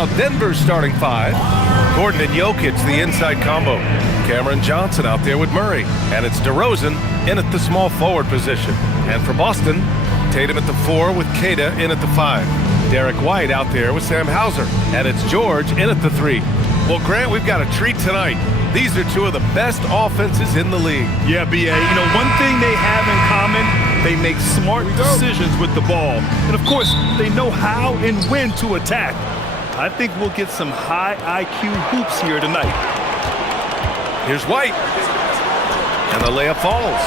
Now Denver's starting five. Gordon and Jokic, the inside combo. Cameron Johnson out there with Murray. And it's DeRozan in at the small forward position. And for Boston, Tatum at the 4 with Keita in at the 5. Derek White out there with Sam Hauser. And it's George in at the 3. Well, Grant, we've got a treat tonight. These are two of the best offenses in the league. Yeah, B.A. You know, one thing they have in common, they make smart decisions with the ball. And, of course, they know how and when to attack. I think we'll get some high IQ hoops here tonight. Here's White. And the layup falls.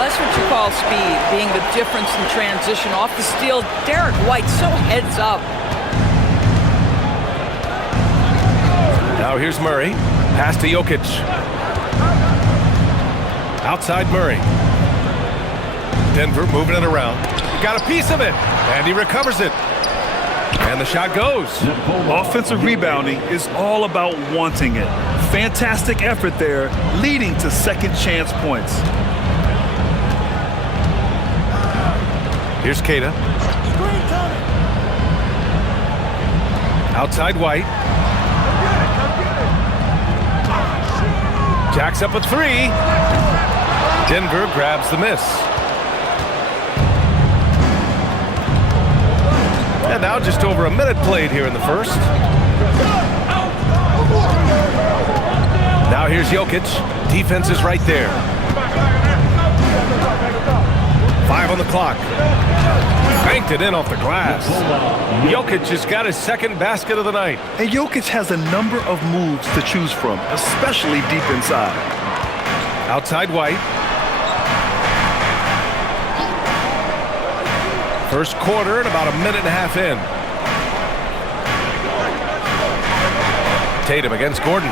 That's what you call speed, being the difference in transition. Off the steal, Derek White so heads up. Now here's Murray. Pass to Jokic. Outside Murray. Denver moving it around. Got a piece of it. And he recovers it. And the shot goes. Offensive rebounding is all about wanting it. Fantastic effort there, leading to second chance points. Here's Keita. Outside White. Jacks up a 3. Denver grabs the miss. And now just over a minute played here in the first. Now here's Jokic. Defense is right there. 5 on the clock. Banked it in off the glass. Jokic has got his second basket of the night. And Jokic has a number of moves to choose from, especially deep inside. Outside White. First quarter and about a minute and a half in. Tatum against Gordon.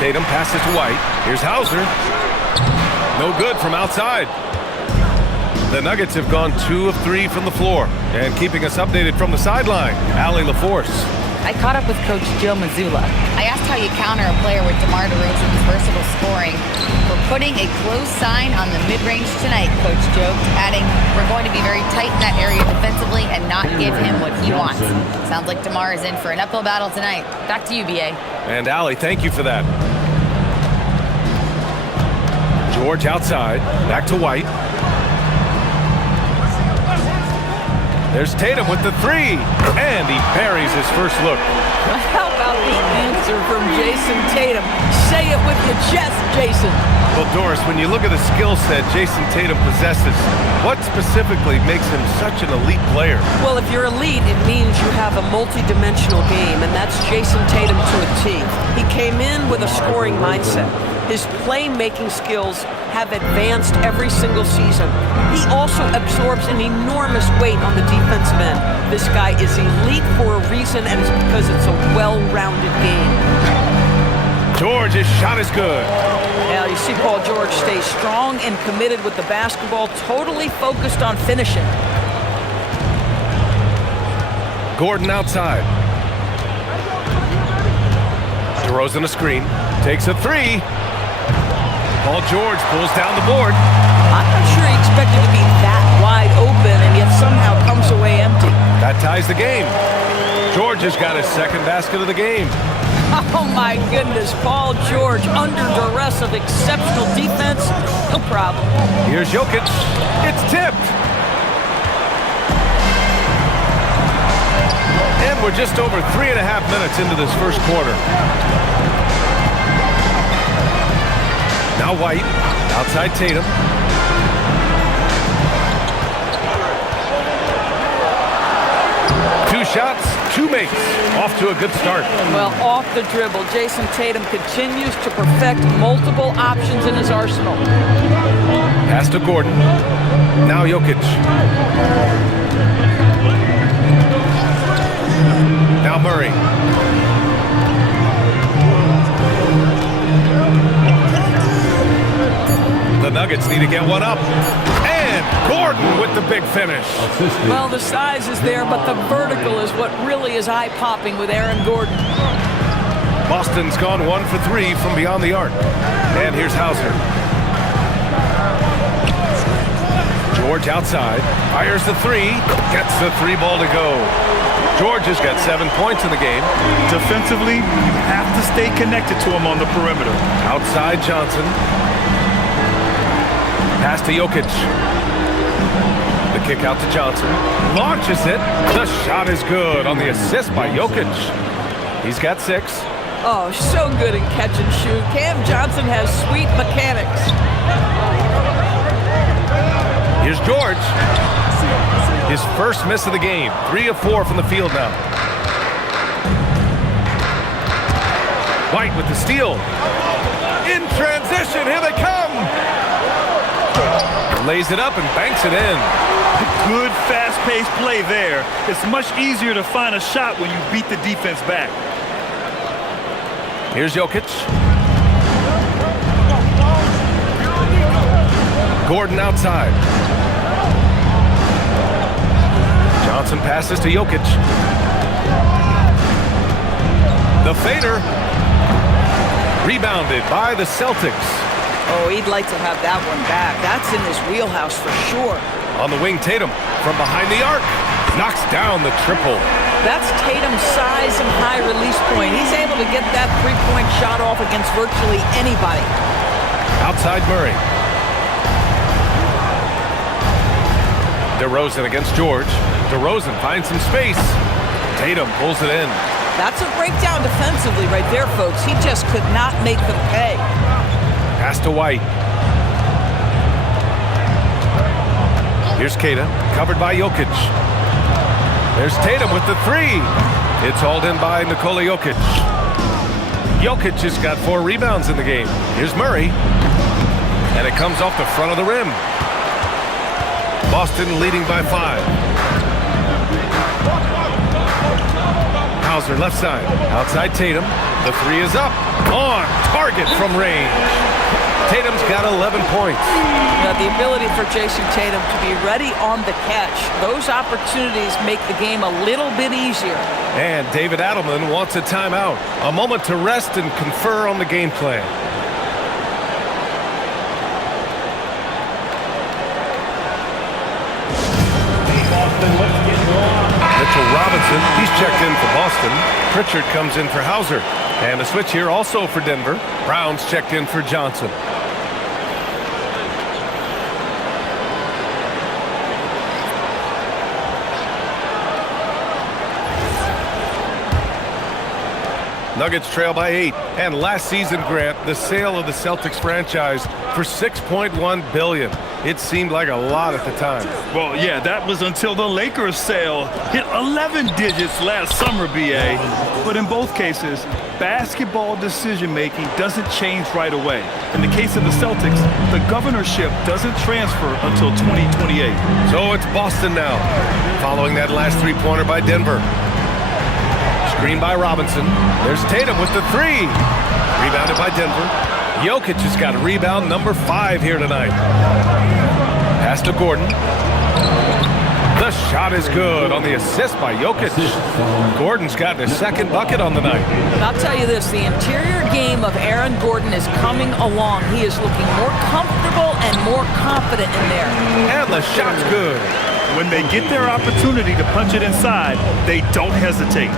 Tatum passes to White. Here's Hauser. No good from outside. The Nuggets have gone 2 of 3 from the floor. And keeping us updated from the sideline, Allie LaForce. I caught up with Coach Joe Mazzulla. I asked how you counter a player with DeMar DeRozan's versatile scoring. We're putting a close sign on the mid-range tonight, Coach joked, adding, we're going to be very tight in that area defensively and not give him what he wants. Sounds like DeMar is in for an uphill battle tonight. Back to you, B.A. And Allie, thank you for that. George outside. Back to White. There's Tatum with the 3. And he buries his first look. How about the answer from Jason Tatum? Say it with your chest, Jason. Well, Doris, when you look at the skill set Jason Tatum possesses, what specifically makes him such an elite player? Well, if you're elite, it means you have a multi-dimensional game, and that's Jason Tatum to a T. He came in with a scoring mindset. His playmaking skills have advanced every single season. He also absorbs an enormous weight on the defensive end. This guy is elite for a reason, and it's because it's a well-rounded game. George's shot is good. Now, you see Paul George stay strong and committed with the basketball, totally focused on finishing. Gordon outside. DeRozan a screen. Takes a 3. Paul George pulls down the board. I'm not sure he expected to be that wide open and yet somehow comes away empty. That ties the game. George has got his second basket of the game. Oh my goodness, Paul George under duress of exceptional defense. No problem. Here's Jokic. It's tipped. And we're just over 3.5 minutes into this first quarter. Now White, outside Tatum. Two shots, 2 makes. Off to a good start. Well, off the dribble, Jason Tatum continues to perfect multiple options in his arsenal. Pass to Gordon. Now Jokic. Now Murray. The Nuggets need to get one up. And Gordon with the big finish. Well, the size is there, but the vertical is what really is eye-popping with Aaron Gordon. Boston's gone 1 for 3 from beyond the arc. And here's Hauser. George outside, fires the three, gets the three ball to go. George has got 7 points in the game. Defensively, you have to stay connected to him on the perimeter. Outside Johnson. Pass to Jokic. The kick out to Johnson. Launches it. The shot is good on the assist by Jokic. He's got 6. Oh, so good in catch and shoot. Cam Johnson has sweet mechanics. Here's George. His first miss of the game. 3 of 4 from the field now. White with the steal. In transition, here they come. Lays it up and banks it in. Good fast-paced play there. It's much easier to find a shot when you beat the defense back. Here's Jokic. Gordon outside. Johnson passes to Jokic. The fader. Rebounded by the Celtics. Oh, he'd like to have that one back. That's in his wheelhouse for sure. On the wing, Tatum from behind the arc. Knocks down the triple. That's Tatum's size and high release point. He's able to get that three-point shot off against virtually anybody. Outside Murray. DeRozan against George. DeRozan finds some space. Tatum pulls it in. That's a breakdown defensively right there, folks. He just could not make them pay. Pass to White. Here's Keita, covered by Jokic. There's Tatum with the three. It's hauled in by Nikola Jokic. Jokic has got 4 rebounds in the game. Here's Murray. And it comes off the front of the rim. Boston leading by 5. Hauser left side. Outside Tatum. The three is up. On target from range. Tatum's got 11 points. Now, the ability for Jason Tatum to be ready on the catch, those opportunities make the game a little bit easier. And David Adelman wants a timeout. A moment to rest and confer on the game plan. Mitchell Robinson, he's checked in for Boston. Pritchard comes in for Hauser. And a switch here also for Denver. Brown's checked in for Johnson. Nuggets trail by 8. And last season, Grant, the sale of the Celtics franchise for $6.1 billion. It seemed like a lot at the time. Well, yeah, that was until the Lakers sale hit 11 digits last summer, B.A. But in both cases, basketball decision-making doesn't change right away. In the case of the Celtics, the governorship doesn't transfer until 2028. So it's Boston now, following that last three-pointer by Denver. Screen by Robinson. There's Tatum with the three. Rebounded by Denver. Jokic has got rebound number 5 here tonight. Pass to Gordon. The shot is good on the assist by Jokic. Gordon's got his second bucket on the night. And I'll tell you this, the interior game of Aaron Gordon is coming along. He is looking more comfortable and more confident in there. And the shot's good. When they get their opportunity to punch it inside, they don't hesitate.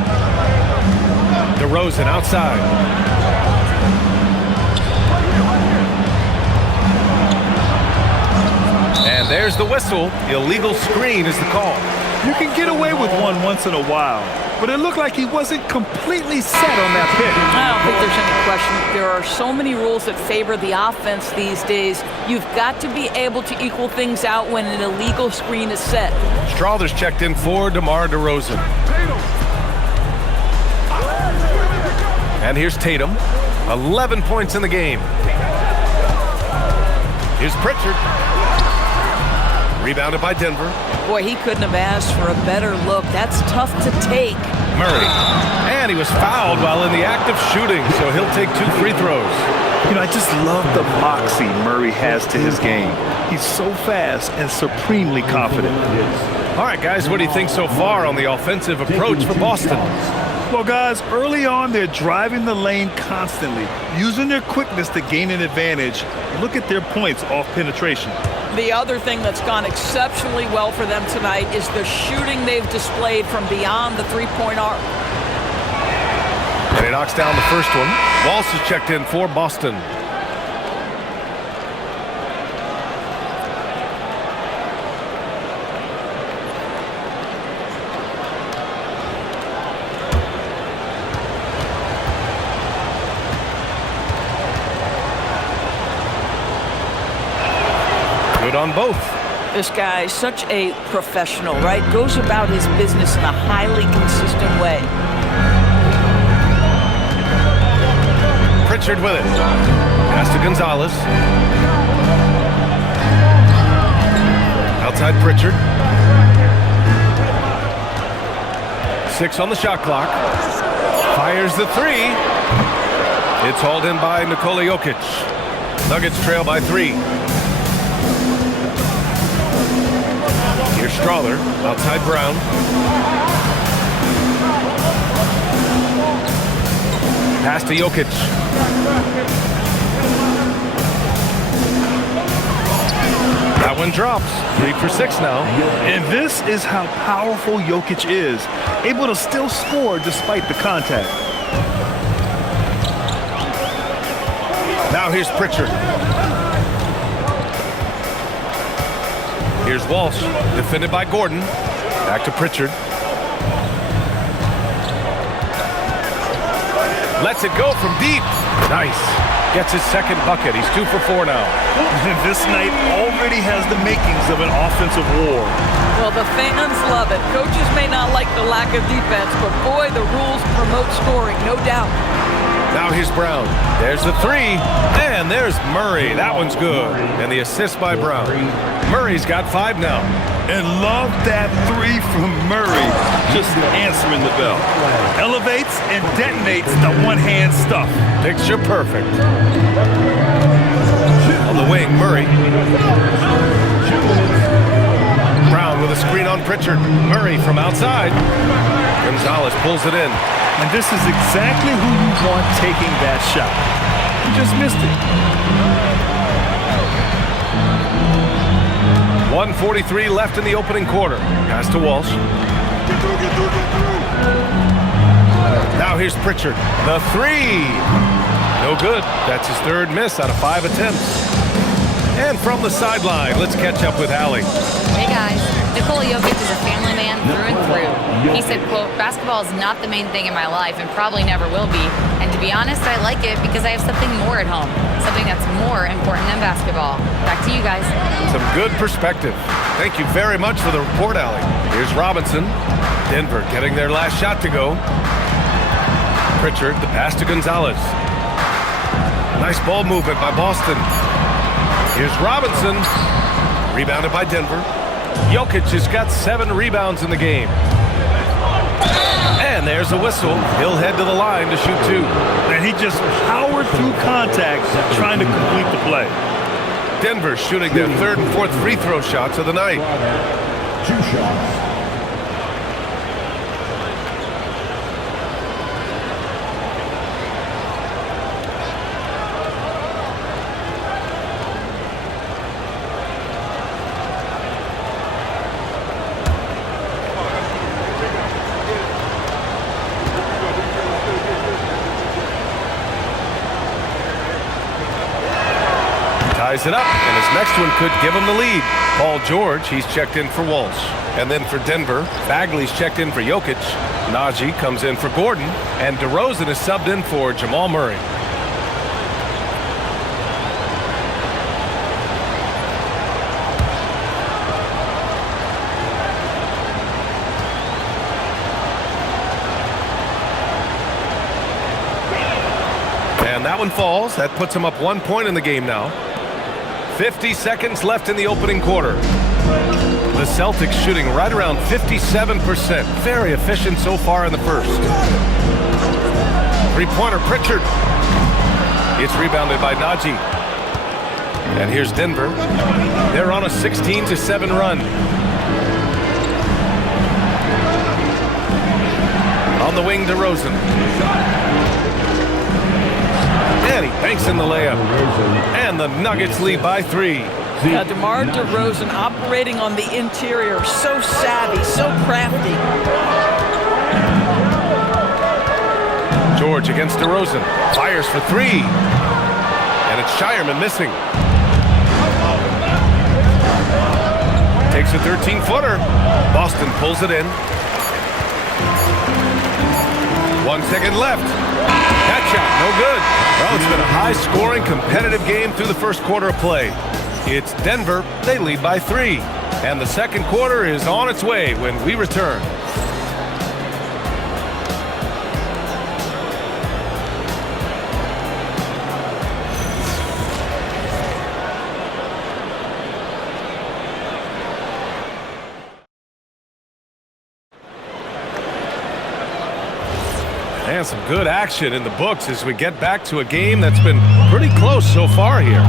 DeRozan outside. And there's the whistle. Illegal screen is the call. You can get away with one once in a while, but it looked like he wasn't completely set on that pick. I don't think there's any question. There are so many rules that favor the offense these days. You've got to be able to equal things out when an illegal screen is set. Strawther's checked in for DeMar DeRozan. And here's Tatum. 11 points in the game. Here's Pritchard. Rebounded by Denver. Boy, he couldn't have asked for a better look. That's tough to take. Murray. And he was fouled while in the act of shooting, so he'll take 2 free throws. You know, I just love the moxie Murray has to his game. He's so fast and supremely confident. All right, guys, what do you think so far on the offensive approach for Boston? Well, guys, early on, they're driving the lane constantly, using their quickness to gain an advantage. Look at their points off penetration. The other thing that's gone exceptionally well for them tonight is the shooting they've displayed from beyond the three-point arc. And he knocks down the first one. Walsh is checked in for Boston. Good on both. This guy is such a professional, right? Goes about his business in a highly consistent way. Pritchard with it. Pass to Gonzalez. Outside Pritchard. 6 on the shot clock. Fires the three. It's hauled in by Nikola Jokic. Nuggets trail by 3. Here's Strawther, outside Brown. Pass to Jokic. That one drops. 3 for 6 now. And this is how powerful Jokic is. Able to still score despite the contact. Now here's Pritchard. Here's Walsh, defended by Gordon. Back to Pritchard. Lets it go from deep. Nice. Gets his second bucket. He's 2 for 4 now. This night already has the makings of an offensive war. Well, the fans love it. Coaches may not like the lack of defense, but boy, the rules promote scoring, no doubt. Now here's Brown. There's the 3. And there's Murray. That one's good. And the assist by Brown. Murray's got 5 now. And love that 3 from Murray. Just answering the bell. Elevates and detonates the one-hand stuff. Picture perfect. On the wing, Murray. Brown with a screen on Pritchard. Murray from outside. Gonzalez pulls it in. And this is exactly who you want taking that shot. You just missed it. 1:43 left in the opening quarter. Pass to Walsh. Now here's Pritchard. The 3. No good. That's his 3rd miss out of 5 attempts. And from the sideline, let's catch up with Allie. Hey guys, Nikola Jokic is a family man through and through. He said, quote, basketball is not the main thing in my life and probably never will be. And to be honest, I like it because I have something more at home. Something that's more important than basketball. Back to you guys. Some good perspective. Thank you very much for the report, Allie. Here's Robinson. Denver getting their last shot to go. Pritchard, the pass to Gonzalez. Nice ball movement by Boston. Here's Robinson. Rebounded by Denver. Jokic has got 7 rebounds in the game. And there's a whistle. He'll head to the line to shoot 2. And he just powered through contact trying to complete the play. Denver shooting their 3rd and 4th free throw shots of the night. 2 shots. Ties it up, and his next one could give him the lead. Paul George, he's checked in for Walsh. And then for Denver, Bagley's checked in for Jokic. Najee comes in for Gordon, and DeRozan is subbed in for Jamal Murray. And that one falls. That puts him up 1 point in the game now. 50 seconds left in the opening quarter. The Celtics shooting right around 57%. Very efficient so far in the first. 3-pointer Pritchard. It's rebounded by Najee. And here's Denver. They're on a 16-7 run. On the wing, DeRozan. And he banks in the layup. And the Nuggets lead by 3. Now, DeMar DeRozan operating on the interior, so savvy, so crafty. George against DeRozan. Fires for three. And it's Shireman missing. Takes a 13-footer. Boston pulls it in. 1 second left. That shot, no good. Well, it's been a high-scoring, competitive game through the first quarter of play. It's Denver. They lead by 3. And the second quarter is on its way when we return. And some good action in the books as we get back to a game that's been pretty close so far here.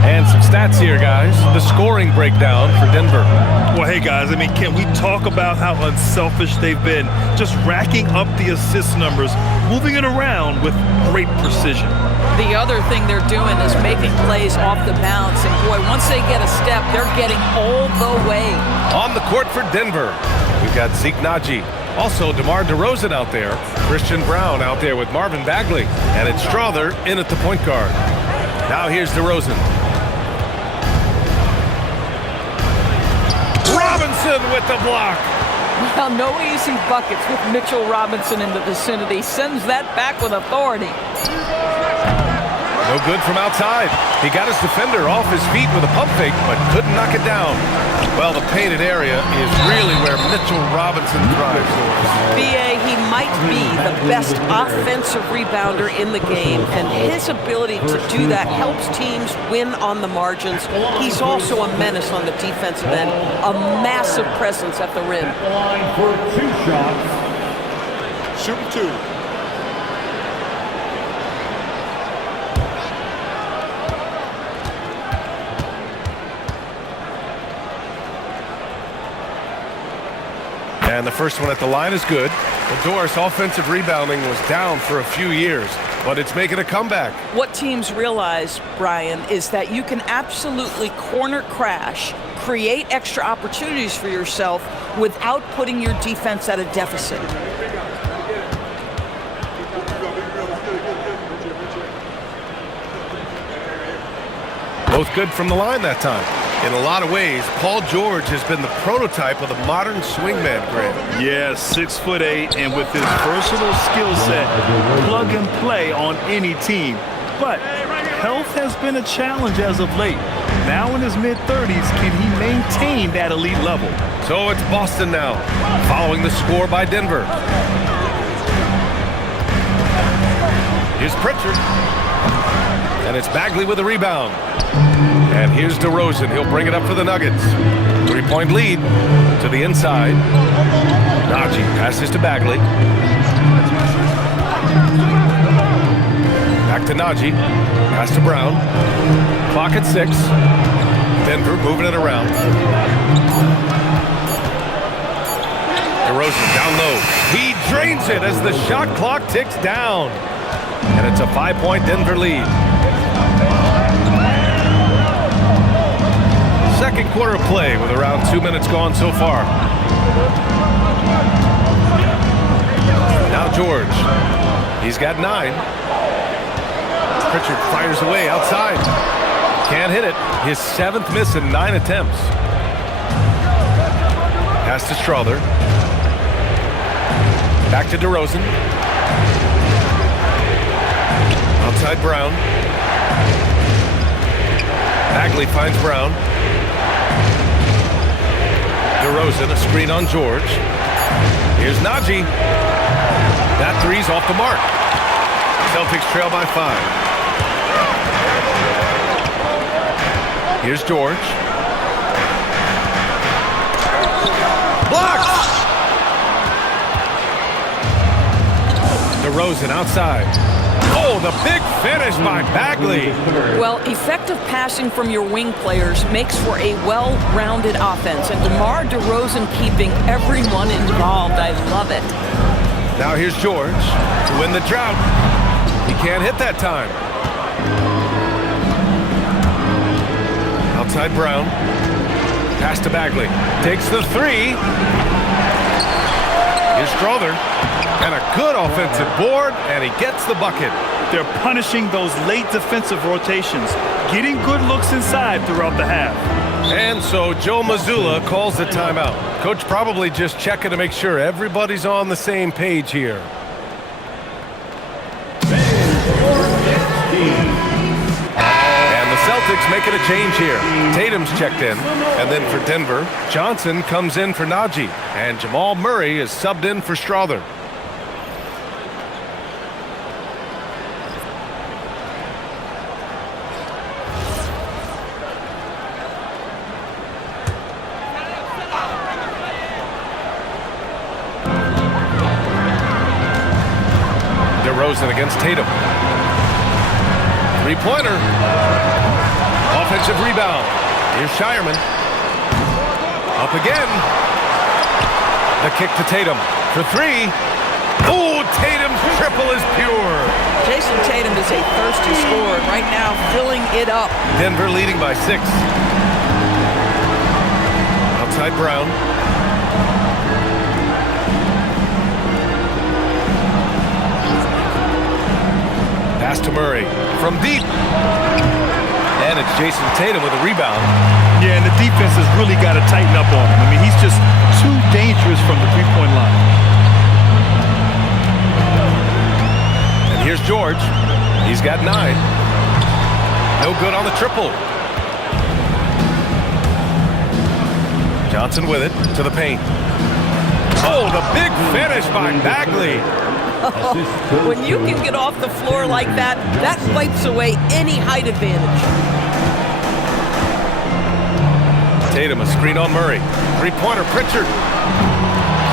And some stats here, guys. The scoring breakdown for Denver. Well, hey, guys, I mean, can we talk about how unselfish they've been? Just racking up the assist numbers, moving it around with great precision. The other thing they're doing is making plays off the bounce. And, boy, once they get a step, they're getting all the way. On the court for Denver, we've got Zeke Naji. Also, DeMar DeRozan out there. Christian Brown out there with Marvin Bagley. And it's Strother in at the point guard. Now here's DeRozan. Robinson with the block. Well, no easy buckets with Mitchell Robinson in the vicinity. Sends that back with authority. No good from outside. He got his defender off his feet with a pump fake, but couldn't knock it down. Well, the painted area is really where Mitchell Robinson thrives. B.A., he might be the best offensive rebounder in the game, and his ability to do that helps teams win on the margins. He's also a menace on the defensive end, a massive presence at the rim. Line for 2 shots. Shoot 2. And the first one at the line is good. The Doris offensive rebounding was down for a few years, but it's making a comeback. What teams realize, Brian, is that you can absolutely corner crash, create extra opportunities for yourself without putting your defense at a deficit. Both good from the line that time. In a lot of ways, Paul George has been the prototype of the modern swingman, Grant. Yeah, 6'8", and with his versatile skill set, plug and play on any team. But health has been a challenge as of late. Now in his mid-30s, can he maintain that elite level? So it's Boston now, following the score by Denver. Here's Pritchard. And it's Bagley with a rebound. And here's DeRozan. He'll bring it up for the Nuggets. 3-point lead to the inside. Naji passes to Bagley. Back to Naji. Pass to Brown. Clock at 6. Denver moving it around. DeRozan down low. He drains it as the shot clock ticks down. And it's a 5-point Denver lead. Second quarter of play with around 2 minutes gone so far. Now George. He's got 9. Pritchard fires away outside. Can't hit it. His 7th miss in 9 attempts. Pass to Strother. Back to DeRozan. Outside Brown. Bagley finds Brown. DeRozan, a screen on George. Here's Naji. That three's off the mark. Celtics trail by 5. Here's George. Blocked! DeRozan outside. Oh, the big finish by Bagley. Well, effective passing from your wing players makes for a well-rounded offense, and DeMar DeRozan keeping everyone involved. I love it. Now here's George to win the drought. He can't hit that time. Outside Brown. Pass to Bagley. Takes the three. Here's Strother. And a good offensive board, and he gets the bucket. They're punishing those late defensive rotations, getting good looks inside throughout the half. And so Joe Mazzulla calls the timeout. Coach probably just checking to make sure everybody's on the same page here. And the Celtics making a change here. Tatum's checked in. And then for Denver, Johnson comes in for Najee. And Jamal Murray is subbed in for Strother. DeRozan against Tatum. Three-pointer. Offensive rebound. Here's Shireman. Up again. The kick to Tatum for three. Oh, Tatum's triple is pure. Jason Tatum is a thirsty scorer right now, filling it up. Denver leading by 6. Outside Brown. Pass to Murray from deep. And it's Jason Tatum with a rebound. Yeah, and the defense has really got to tighten up on him. I mean, he's just too dangerous from the three-point line. And here's George. He's got 9. No good on the triple. Johnson with it to the paint. Oh, the big finish by Bagley. When you can get off the floor like that, that wipes away any height advantage. Tatum, a screen on Murray. Three-pointer, Pritchard.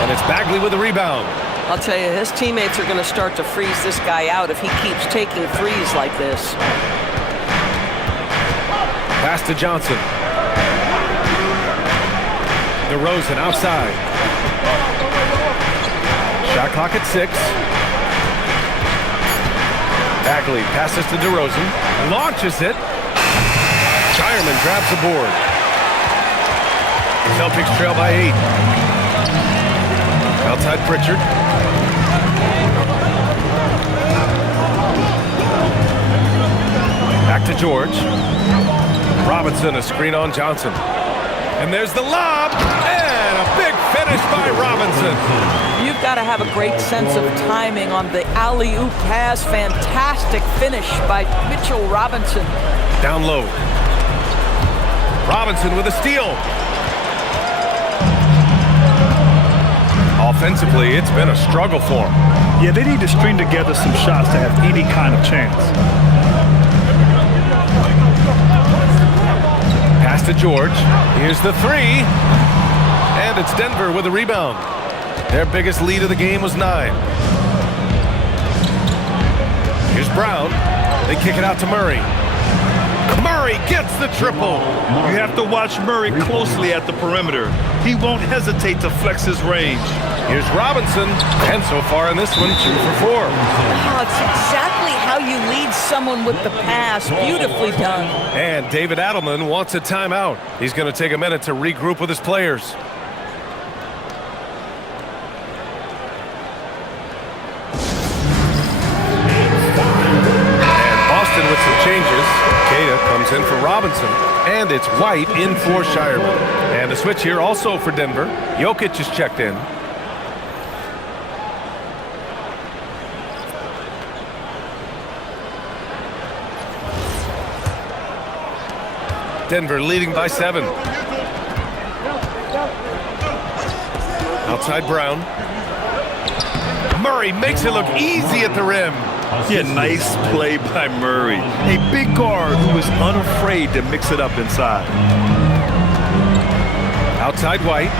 And it's Bagley with the rebound. I'll tell you, his teammates are going to start to freeze this guy out if he keeps taking threes like this. Pass to Johnson. DeRozan outside. Shot clock at 6. Bagley passes to DeRozan. Launches it. Shireman grabs the board. Celtics trail by 8. Outside Pritchard. Back to George. Robinson, a screen on Johnson. And there's the lob. And a big finish by Robinson. You've got to have a great sense of timing on the alley-oop pass. Fantastic finish by Mitchell Robinson. Down low. Robinson with a steal. Offensively, it's been a struggle for him. Yeah, they need to string together some shots to have any kind of chance. Pass to George. Here's the three. And it's Denver with a rebound. Their biggest lead of the game was 9. Here's Brown. They kick it out to Murray. Murray gets the triple. You have to watch Murray closely at the perimeter. He won't hesitate to flex his range. Here's Robinson. And so far in this one, 2 for 4. Oh, it's exactly how you lead someone with the pass. Beautifully done. And David Adelman wants a timeout. He's going to take a minute to regroup with his players. With some changes, Kata comes in for Robinson, and it's White in for Shireman. And a switch here also for Denver. Jokic is checked in. Denver leading by 7. Outside Brown. Murray makes it look easy at the rim. Yeah, nice play by Murray. A big guard who is unafraid to mix it up inside. Outside White.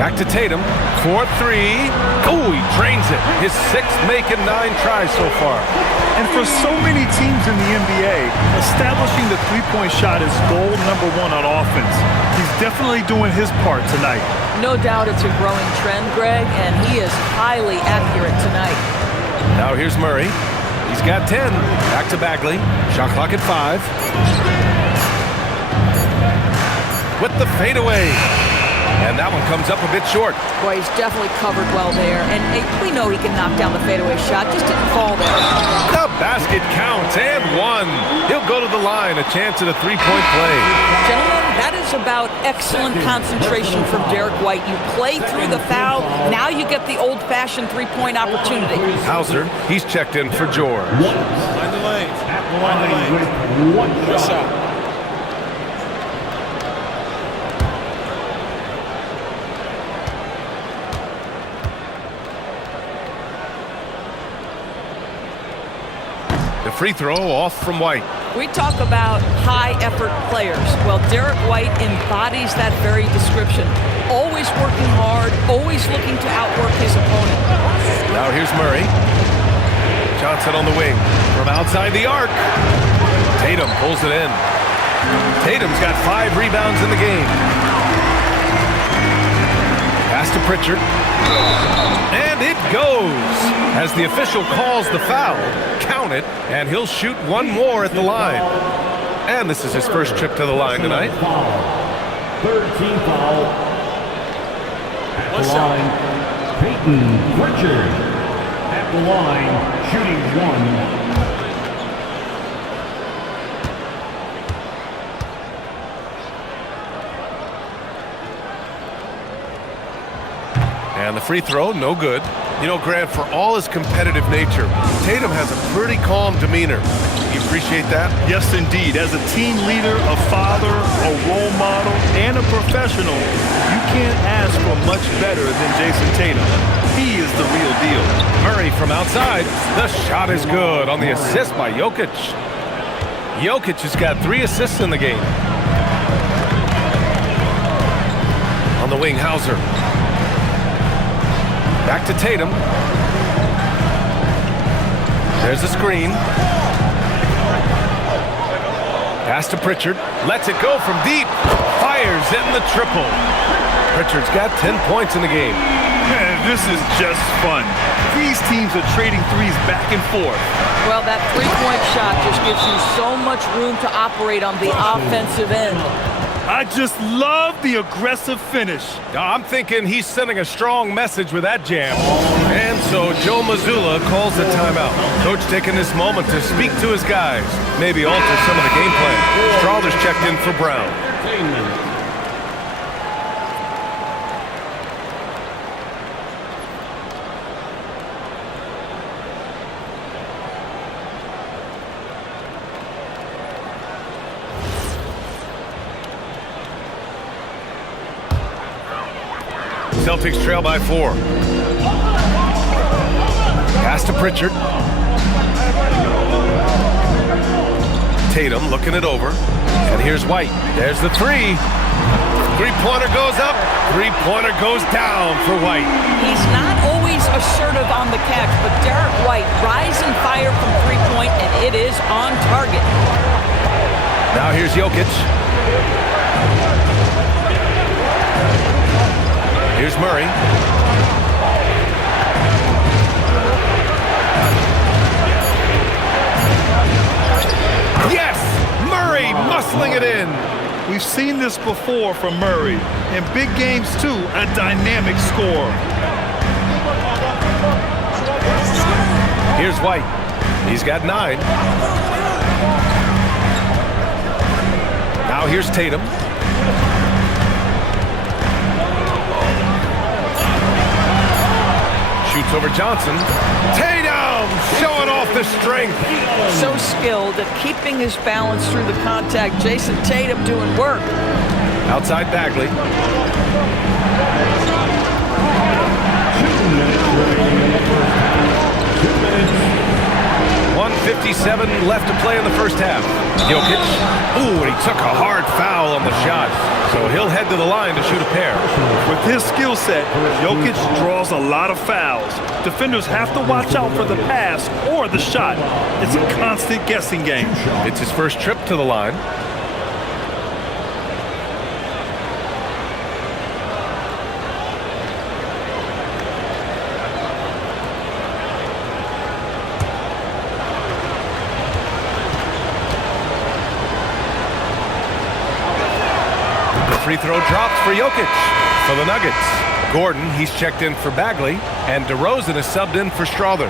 Back to Tatum. 4-3. Oh, he drains it. His 6th make and 9 tries so far. And for so many teams in the NBA, establishing the three-point shot is goal number 1 on offense. He's definitely doing his part tonight. No doubt it's a growing trend, Greg, and he is highly accurate tonight. Now here's Murray. He's got 10. Back to Bagley. Shot clock at 5. With the fadeaway. And that one comes up a bit short. Boy, he's definitely covered well there. And we know he can knock down the fadeaway shot. Just didn't fall there. The basket counts and 1. He'll go to the line. A chance at a three-point play. Gentlemen, that is about excellent concentration from Derek White. You play through the foul. Now you get the old-fashioned three-point opportunity. Hauser, he's checked in for George. Find the lane. With one shot. The free throw off from White. We talk about high-effort players. Well, Derek White embodies that very description. Always working hard, always looking to outwork his opponent. Now here's Murray. Johnson on the wing. From outside the arc. Tatum pulls it in. Tatum's got 5 rebounds in the game. Pass to Pritchard. And it goes. As the official calls the foul, count it, and he'll shoot one more at the line. And this is his first trip to the line tonight. Third team foul. At the line, Peyton Pritchard. At the line, shooting 1. And the free throw, no good. You know, Grant, for all his competitive nature, Tatum has a pretty calm demeanor. You appreciate that? Yes, indeed. As a team leader, a father, a role model, and a professional, you can't ask for much better than Jason Tatum. He is the real deal. Murray from outside. The shot is good on the assist by Jokic. Jokic has got 3 assists in the game. On the wing, Hauser. Back to Tatum. There's a screen. Pass to Pritchard. Lets it go from deep. Fires in the triple. Pritchard's got 10 points in the game. Man, this is just fun. These teams are trading threes back and forth. Well, that three-point shot just gives you so much room to operate on the offensive end. I just love the aggressive finish. I'm thinking he's sending a strong message with that jam. And so Joe Mazzulla calls a timeout. Coach taking this moment to speak to his guys. Maybe alter some of the game plan. Strawther's checked in for Brown. Celtics trail by 4. Pass to Pritchard. Tatum looking it over. And here's White. There's the 3. Three-pointer goes up. Three-pointer goes down for White. He's not always assertive on the catch, but Derek White, rise and fire from three-point, and it is on target. Now here's Jokic. Here's Murray. Yes! Murray muscling it in. We've seen this before from Murray. In big games, too, a dynamic score. Here's White. He's got 9. Now here's Tatum. Shoots over Johnson. Tatum showing off the strength. So skilled at keeping his balance through the contact. Jason Tatum doing work. Outside Bagley. 1:57 left to play in the first half. Jokic. Ooh, and he took a hard foul on the shot. So he'll head to the line to shoot a pair. With his skill set, Jokic draws a lot of fouls. Defenders have to watch out for the pass or the shot. It's a constant guessing game. It's his first trip to the line. free throw drops for Jokic for the Nuggets. Gordon, he's checked in for Bagley, and DeRozan is subbed in for Strother.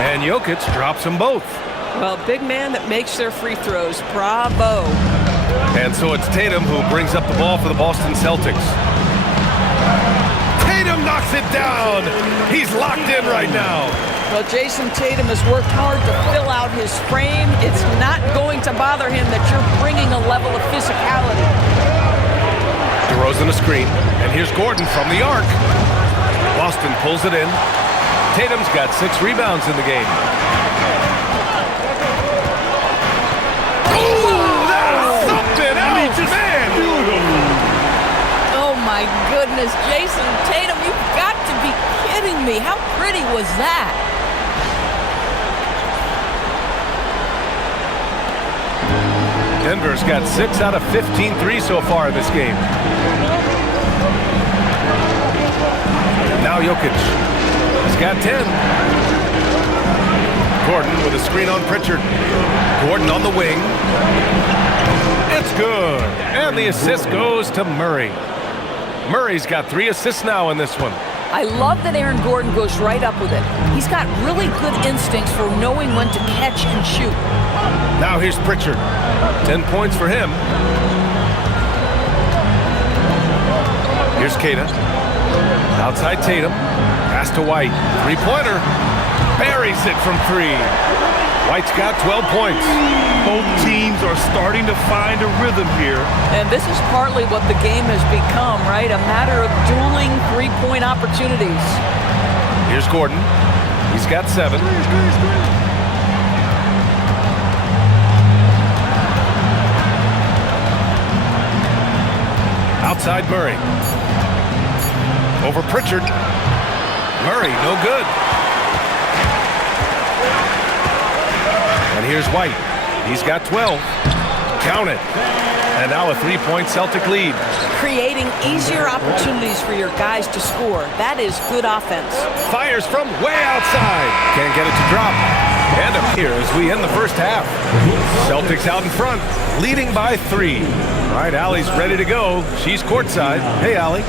And Jokic drops them both. Well, big man that makes their free throws. Bravo. And so it's Tatum who brings up the ball for the Boston Celtics. Tatum knocks it down. He's locked in right now. Well, Jason Tatum has worked hard to fill out his frame. It's not going to bother him that you're bringing a level of physicality. DeRozan a screen. And here's Gordon from the arc. Boston pulls it in. Tatum's got 6 rebounds in the game. Oh my goodness, Jason Tatum, you've got to be kidding me. How pretty was that? Denver's got 6 out of 15 threes so far in this game. Now Jokic. He's got 10. Gordon with a screen on Pritchard. Gordon on the wing. It's good. And the assist goes to Murray. Murray's got 3 assists now in this one. I love that Aaron Gordon goes right up with it. He's got really good instincts for knowing when to catch and shoot. Now here's Pritchard. 10 points for him. Here's Keita. Outside Tatum. Pass to White. 3-pointer. Buries it from 3. White's got 12 points. Both teams are starting to find a rhythm here. And this is partly what the game has become, right? A matter of dueling three-point opportunities. Here's Gordon. He's got 7. Outside Murray. Over Pritchard. Murray, no good. And here's White. He's got 12. Count it. And now a 3-point Celtic lead. Creating easier opportunities for your guys to score. That is good offense. Fires from way outside. Can't get it to drop. And up here as we end the first half. Celtics out in front, leading by 3. All right, Allie's ready to go. She's courtside. Hey, Allie.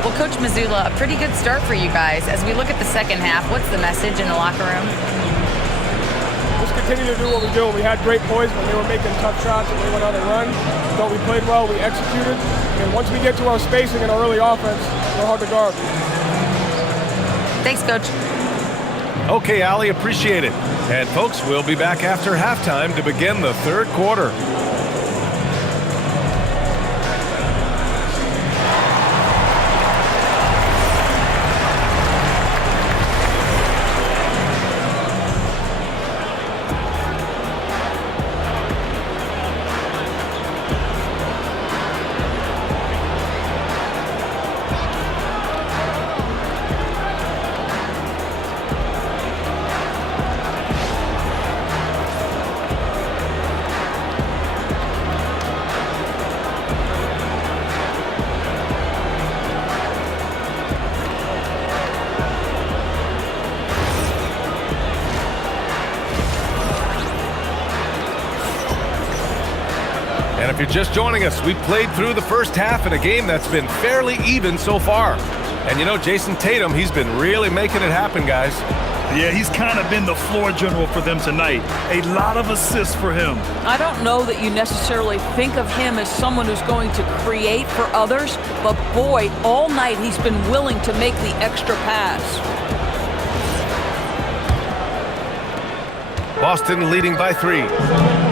Well, Coach Mazzulla, a pretty good start for you guys. As we look at the second half, what's the message in the locker room? Just continue to do what we do. We had great poise when they were making tough shots and they went on a run. Thought we played well, we executed. And once we get to our spacing and our early offense, we're hard to guard. Thanks, Coach. Okay, Allie, appreciate it. And folks, we'll be back after halftime to begin the third quarter. And if you're just joining us, we've played through the first half in a game that's been fairly even so far. And you know, Jason Tatum, he's been really making it happen, guys. Yeah, he's kind of been the floor general for them tonight. A lot of assists for him. I don't know that you necessarily think of him as someone who's going to create for others, but boy, all night he's been willing to make the extra pass. Boston leading by 3.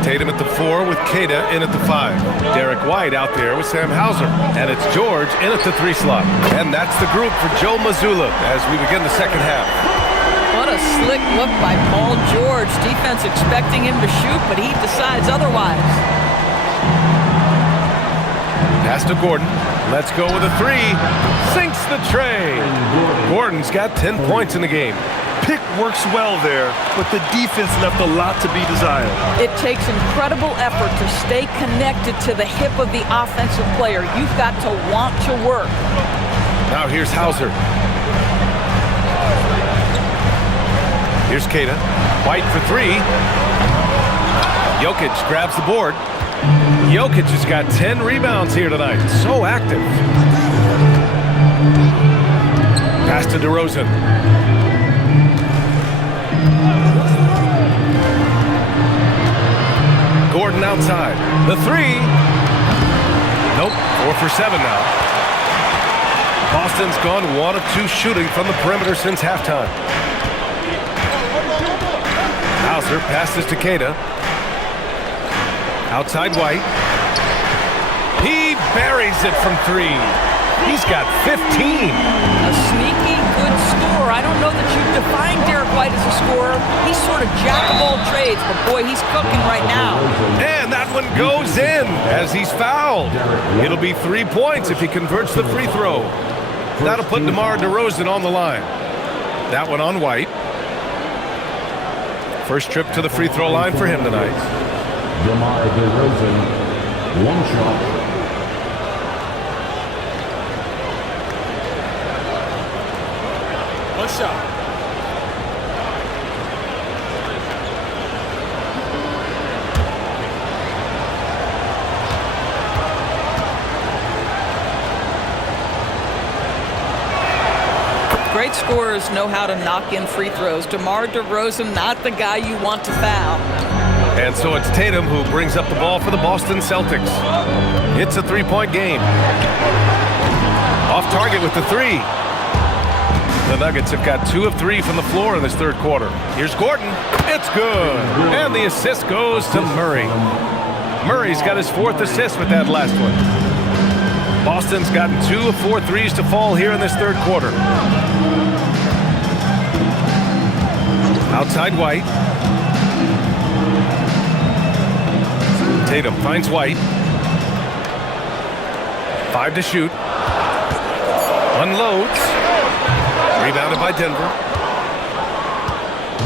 Tatum at the 4 with Keita in at the 5. Derek White out there with Sam Hauser. And it's George in at the 3 slot. And that's the group for Joe Mazzulla as we begin the second half. What a slick look by Paul George. Defense expecting him to shoot, but he decides otherwise. Pass to Gordon. Let's go with a 3. Sinks the tray. Gordon's got 10 points in the game. Pick works well there, but the defense left a lot to be desired. It takes incredible effort to stay connected to the hip of the offensive player. You've got to want to work. Now here's Hauser. Here's Keita. White for three. Jokic grabs the board. Jokic has got 10 rebounds here tonight. So active. Pass to DeRozan. Gordon outside. The three. Nope. 4 for 7 now. Boston's gone 1 of 2 shooting from the perimeter since halftime. Hauser passes to Keita. Outside White. He buries it from 3. He's got 15. A sneaky good scorer. I don't know that you define Derek White as a scorer. He's sort of jack of all trades, but boy, he's cooking right now. And that one goes in as he's fouled. It'll be 3 points if he converts the free throw. That'll put DeMar DeRozan on the line. That one on White. First trip to the free throw line for him tonight. DeMar DeRozan, 1 shot. One shot. Great scorers know how to knock in free throws. DeMar DeRozan, not the guy you want to foul. And so it's Tatum who brings up the ball for the Boston Celtics. It's a 3-point game. Off target with the 3. The Nuggets have got 2 of 3 from the floor in this third quarter. Here's Gordon. It's good. And the assist goes to Murray. Murray's got his 4th assist with that last one. Boston's gotten 2 of 4 threes to fall here in this third quarter. Outside White. Tatum finds White. 5 to shoot. Unloads. Rebounded by Denver.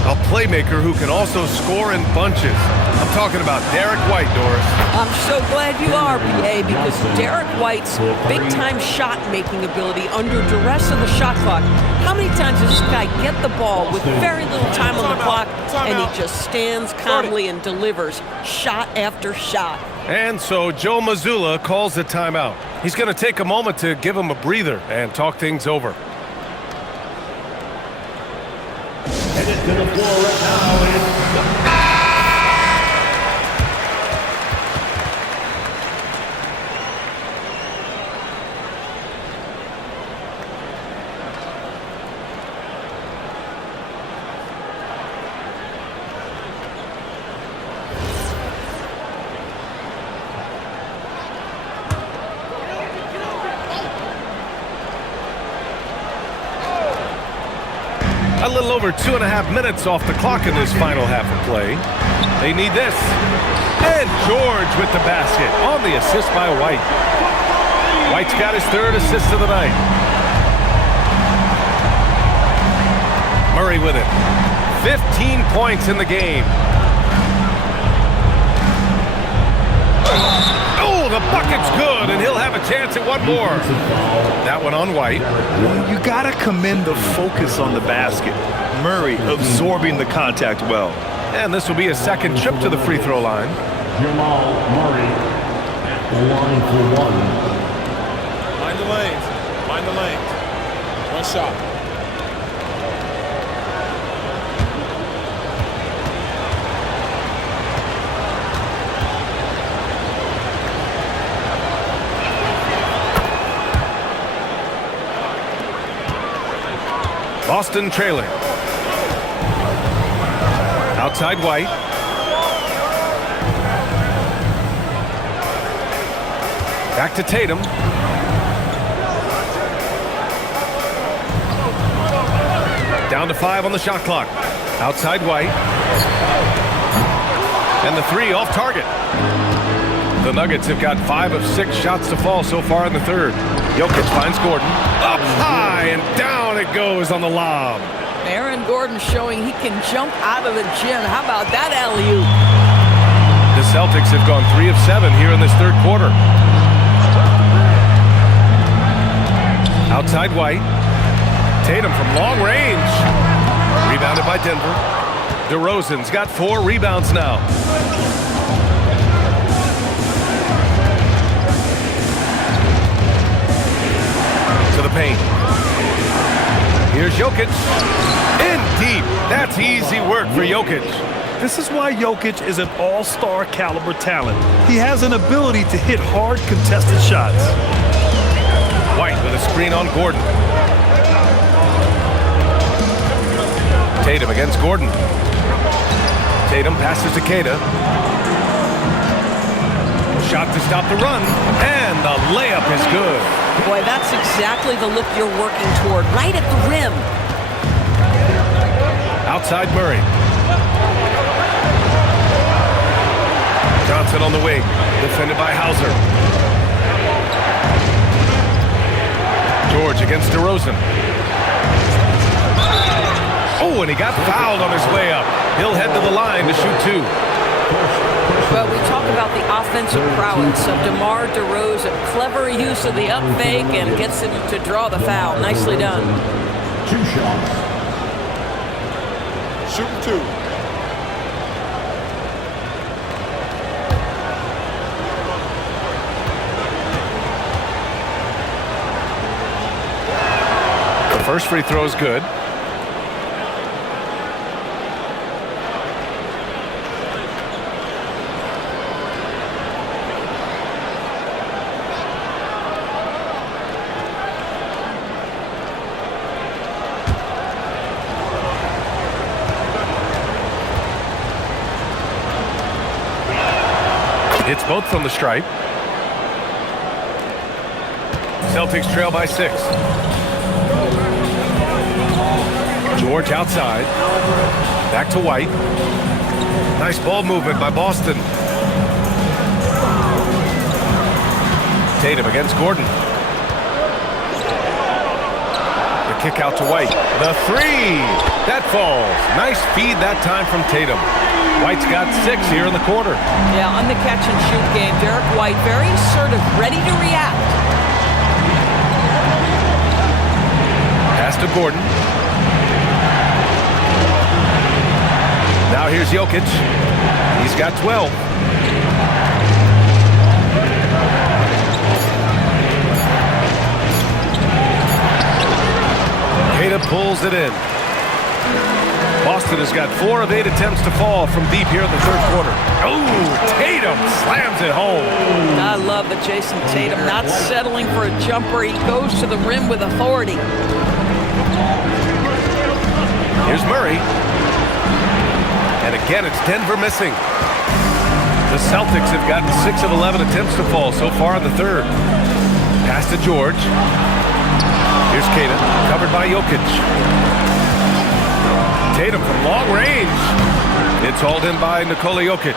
A playmaker who can also score in bunches. I'm talking about Derek White, Doris. I'm so glad you are, B.A., because Derek White's big-time shot-making ability under duress of the shot clock. How many times does this guy get the ball with very little time on the clock, and he just stands calmly and delivers shot after shot? And so Joe Mazzulla calls the timeout. He's going to take a moment to give him a breather and talk things over. Headed to the floor right now is A little over 2.5 minutes off the clock in this final half of play. They need this. And George with the basket on the assist by White. White's got his 3rd assist of the night. Murray with it. 15 points in the game. Oh, the bucket's good, and he'll have a chance at one more. That one on White. You gotta commend the focus on the basket. Murray absorbing the contact well. And this will be his 2nd trip to the free throw line. Jamal Murray at the line for 1. Mind the lanes. Mind the lanes. 1 shot. Boston trailing. Outside White. Back to Tatum. Down to 5 on the shot clock. Outside White. And the 3 off target. The Nuggets have got 5 of 6 shots to fall so far in the third. Jokic finds Gordon. Up high and down it goes on the lob. Aaron Gordon showing he can jump out of the gym. How about that alley-oop? The Celtics have gone 3 of 7 here in this third quarter. Outside White. Tatum from long range. Rebounded by Denver. DeRozan's got 4 rebounds now. To the paint. Here's Jokic. In deep. That's easy work for Jokic. This is why Jokic is an all-star caliber talent. He has an ability to hit hard contested shots. White with a screen on Gordon. Tatum against Gordon. Tatum passes to Queta. Shot to stop the run, and the layup is good. Boy, that's exactly the look you're working toward, right at the rim. Outside Murray. Johnson on the wing, defended by Hauser. George against DeRozan. Oh, and he got fouled on his way up. He'll head to the line to shoot 2. Well, we talk about the offensive prowess of DeMar DeRozan. Clever use of the up fake and gets him to draw the foul. Nicely done. 2 shots. Shooting 2. The first free throw is good. It's both from the stripe. Celtics trail by 6. George outside. Back to White. Nice ball movement by Boston. Tatum against Gordon. The kick out to White. The 3! That falls. Nice feed that time from Tatum. White's got 6 here in the quarter. Yeah, on the catch and shoot game, Derek White very assertive, ready to react. Pass to Gordon. Now here's Jokic. He's got 12. Queta pulls it in. Boston has got 4 of 8 attempts to fall from deep here in the third quarter. Oh, Tatum slams it home. I love it, Jason Tatum, not settling for a jumper. He goes to the rim with authority. Here's Murray. And again, it's Denver missing. The Celtics have gotten 6 of 11 attempts to fall so far in the third. Pass to George. Here's Queta, covered by Jokic. Tatum from long range. It's hauled in by Nikola Jokic.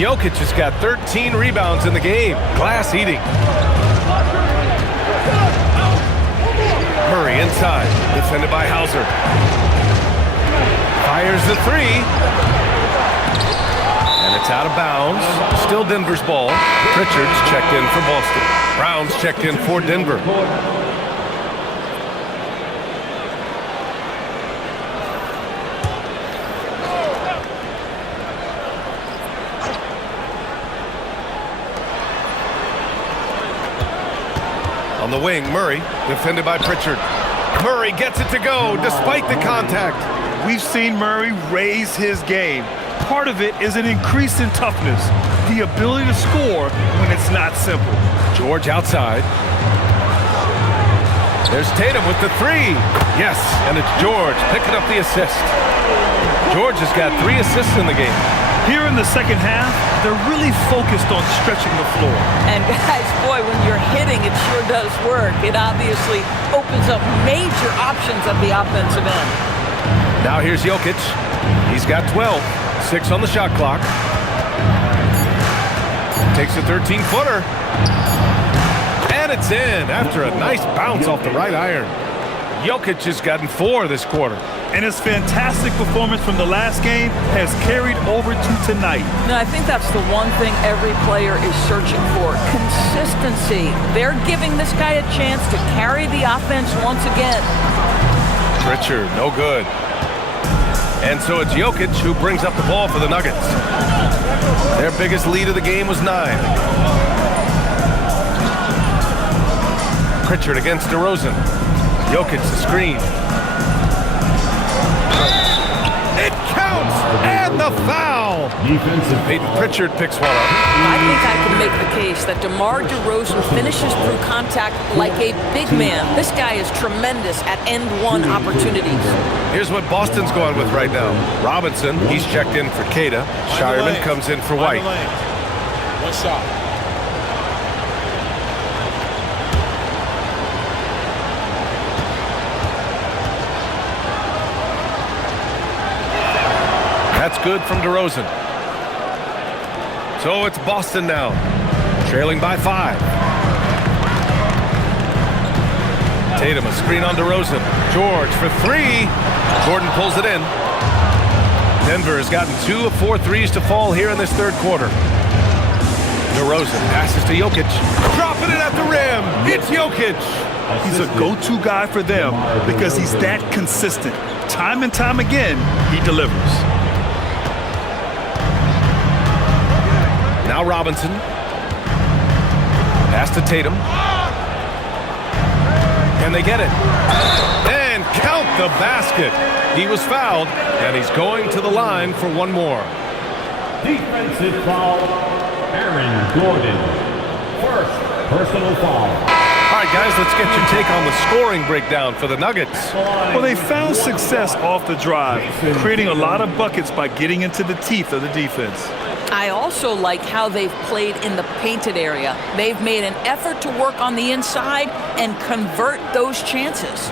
Jokic has got 13 rebounds in the game. Glass eating. Murray inside, defended by Hauser. Fires the 3. And it's out of bounds. Still Denver's ball. Pritchard's checked in for Boston. Brown's checked in for Denver. On the wing, Murray, defended by Pritchard. Murray gets it to go despite the contact. We've seen Murray raise his game. Part of it is an increase in toughness, the ability to score when it's not simple. George outside. There's Tatum with the 3. Yes, and it's George picking up the assist. George has got 3 assists in the game. Here in the second half, they're really focused on stretching the floor. And guys, boy, when you're hitting, it sure does work. It obviously opens up major options at the offensive end. Now here's Jokic. He's got 12. 6 on the shot clock. Takes a 13-footer. And it's in after a nice bounce off the right iron. Jokic has gotten 4 this quarter. And his fantastic performance from the last game has carried over to tonight. No, I think that's the one thing every player is searching for. Consistency. They're giving this guy a chance to carry the offense once again. Pritchard, no good. And so it's Jokic who brings up the ball for the Nuggets. Their biggest lead of the game was 9. Pritchard against DeRozan. Jokic the screen. It counts! And the foul! Peyton Pritchard picks one up. I think I can make the case that DeMar DeRozan finishes through contact like a big man. This guy is tremendous at end-one opportunities. Here's what Boston's going with right now. Robinson, he's checked in for Queta. Shireman comes in for White. One shot. That's good from DeRozan. So it's Boston now, trailing by 5. Tatum, a screen on DeRozan. George for 3. Gordon pulls it in. Denver has gotten 2 of 4 threes to fall here in this third quarter. DeRozan passes to Jokic. Dropping it at the rim. It's Jokic. He's a go-to guy for them because he's that consistent. Time and time again, he delivers. Now Robinson. Pass to Tatum. Can they get it? And count the basket. He was fouled, and he's going to the line for one more. Defensive foul, Aaron Gordon. First personal foul. All right, guys, let's get your take on the scoring breakdown for the Nuggets. Well, they found success off the drive, creating a lot of buckets by getting into the teeth of the defense. I also like how they've played in the painted area. They've made an effort to work on the inside and convert those chances.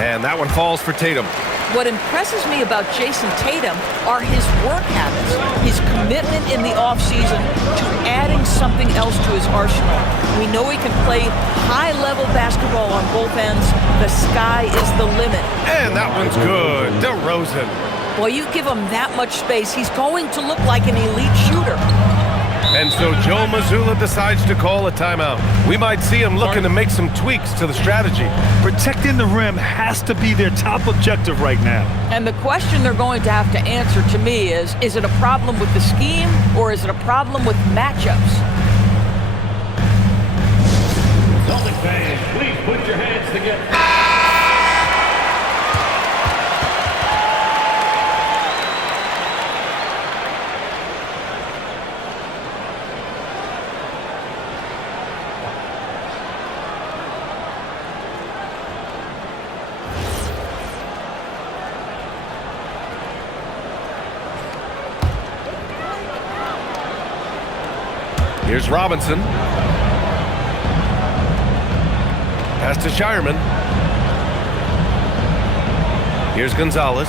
And that one falls for Tatum. What impresses me about Jason Tatum are his work habits, his commitment in the offseason to adding something else to his arsenal. We know he can play high-level basketball on both ends. The sky is the limit. And that one's good. DeRozan. Well, you give him that much space, he's going to look like an elite shooter. And so Joe Mazzulla decides to call a timeout. We might see him looking to make some tweaks to the strategy. Protecting the rim has to be their top objective right now. And the question they're going to have to answer to me is it a problem with the scheme or is it a problem with matchups? Celtics fans, please put your hands together. Here's Robinson. Pass to Shireman. Here's Gonzalez.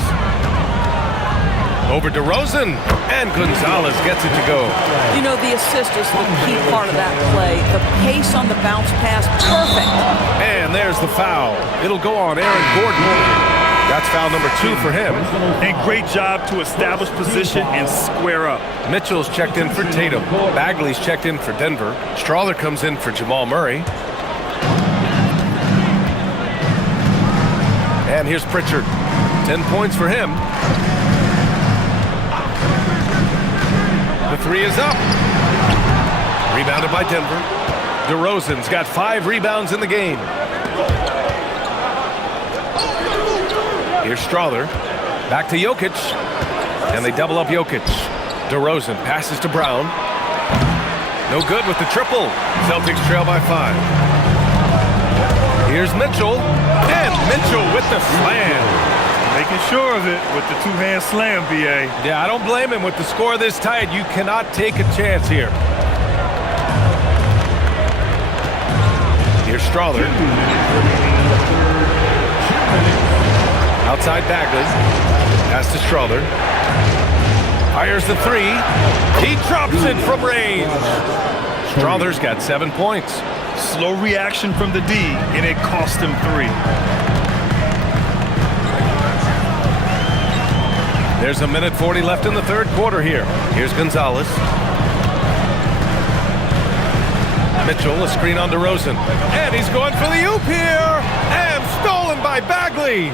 Over DeRozan. And Gonzalez gets it to go. You know, the assist is the key part of that play. The pace on the bounce pass, perfect. And there's the foul. It'll go on Aaron Gordon. That's foul number 2 for him. And great job to establish position and square up. Mitchell's checked in for Tatum. Bagley's checked in for Denver. Strawther comes in for Jamal Murray. And here's Pritchard. 10 points for him. The 3 is up. Rebounded by Denver. DeRozan's got 5 rebounds in the game. Here's Strawther. Back to Jokic. And they double up Jokic. DeRozan passes to Brown. No good with the triple. Celtics trail by 5. Here's Mitchell. And Mitchell with the slam. Making sure of it with the two-hand slam, B.A. Yeah, I don't blame him. With the score this tight, you cannot take a chance here. Here's Strawther. Outside Bagley. Pass to Strawther. Fires the three. He drops it from range. Strother's got 7 points. Slow reaction from the D, and it cost him 3. There's a minute 40 left in the third quarter here. Here's Gonzalez. Mitchell, a screen on DeRozan. And he's going for the oop here. And stolen by Bagley.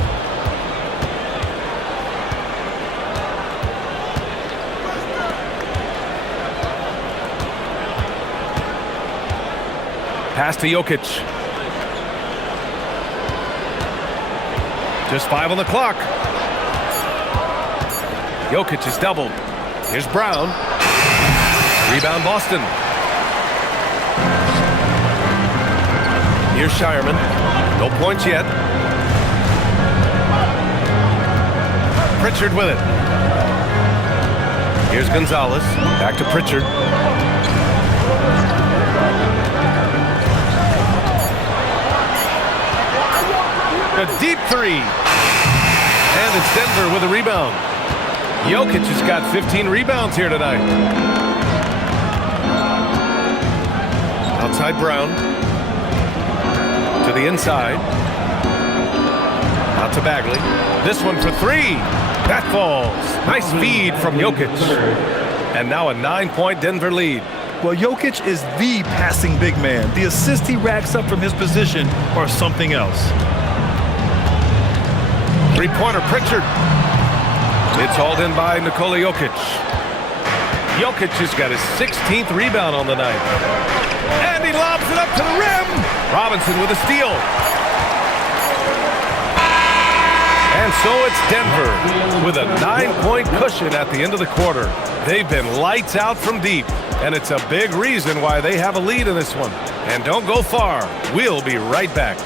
Pass to Jokic. Just 5 on the clock. Jokic is doubled. Here's Brown. Rebound Boston. Here's Shireman. No points yet. Pritchard with it. Here's Gonzalez. Back to Pritchard. A deep three. And it's Denver with a rebound. Jokic has got 15 rebounds here tonight. Outside Brown. To the inside. Out to Bagley. This one for 3. That falls. Nice feed from Jokic. And now a 9-point Denver lead. Well, Jokic is the passing big man. The assists he racks up from his position are something else. Three-pointer Pritchard. It's hauled in by Nikola Jokic. Jokic has got his 16th rebound on the night. And he lobs it up to the rim. Robinson with a steal. And so it's Denver with a 9-point cushion at the end of the quarter. They've been lights out from deep, and it's a big reason why they have a lead in this one. And don't go far. We'll be right back.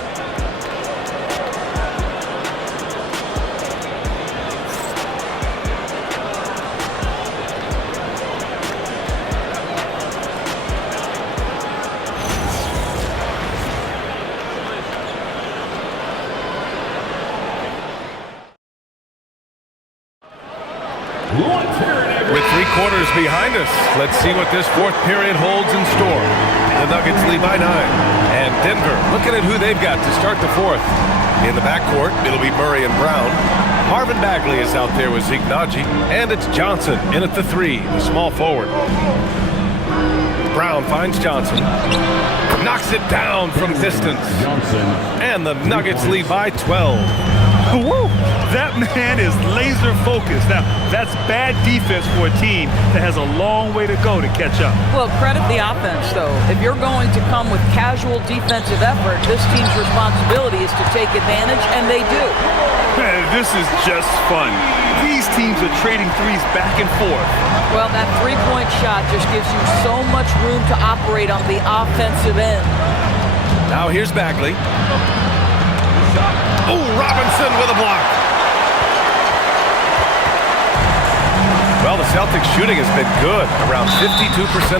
With 3 quarters behind us, let's see what this fourth period holds in store. The Nuggets lead by 9. And Denver looking at who they've got to start the fourth. In the backcourt, it'll be Murray and Brown. Marvin Bagley is out there with Zeke Naji. And it's Johnson in at the 3, the small forward. Brown finds Johnson. Knocks it down from distance. And the Nuggets lead by 12. Woo! That man is laser focused. Now, that's bad defense for a team that has a long way to go to catch up. Well, credit the offense, though. If you're going to come with casual defensive effort, this team's responsibility is to take advantage, and they do. Man, this is just fun. These teams are trading threes back and forth. Well, that three-point shot just gives you so much room to operate on the offensive end. Now here's Bagley. Oh, Robinson with a block. Well, the Celtics shooting has been good, around 52%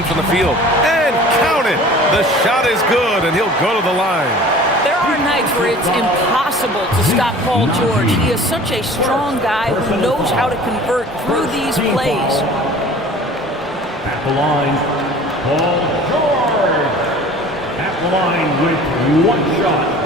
from the field. And count it! The shot is good, and he'll go to the line. There are nights where it's impossible to stop Paul George. He is such a strong guy who knows how to convert through these plays. At the line, Paul George. At the line with 1 shot.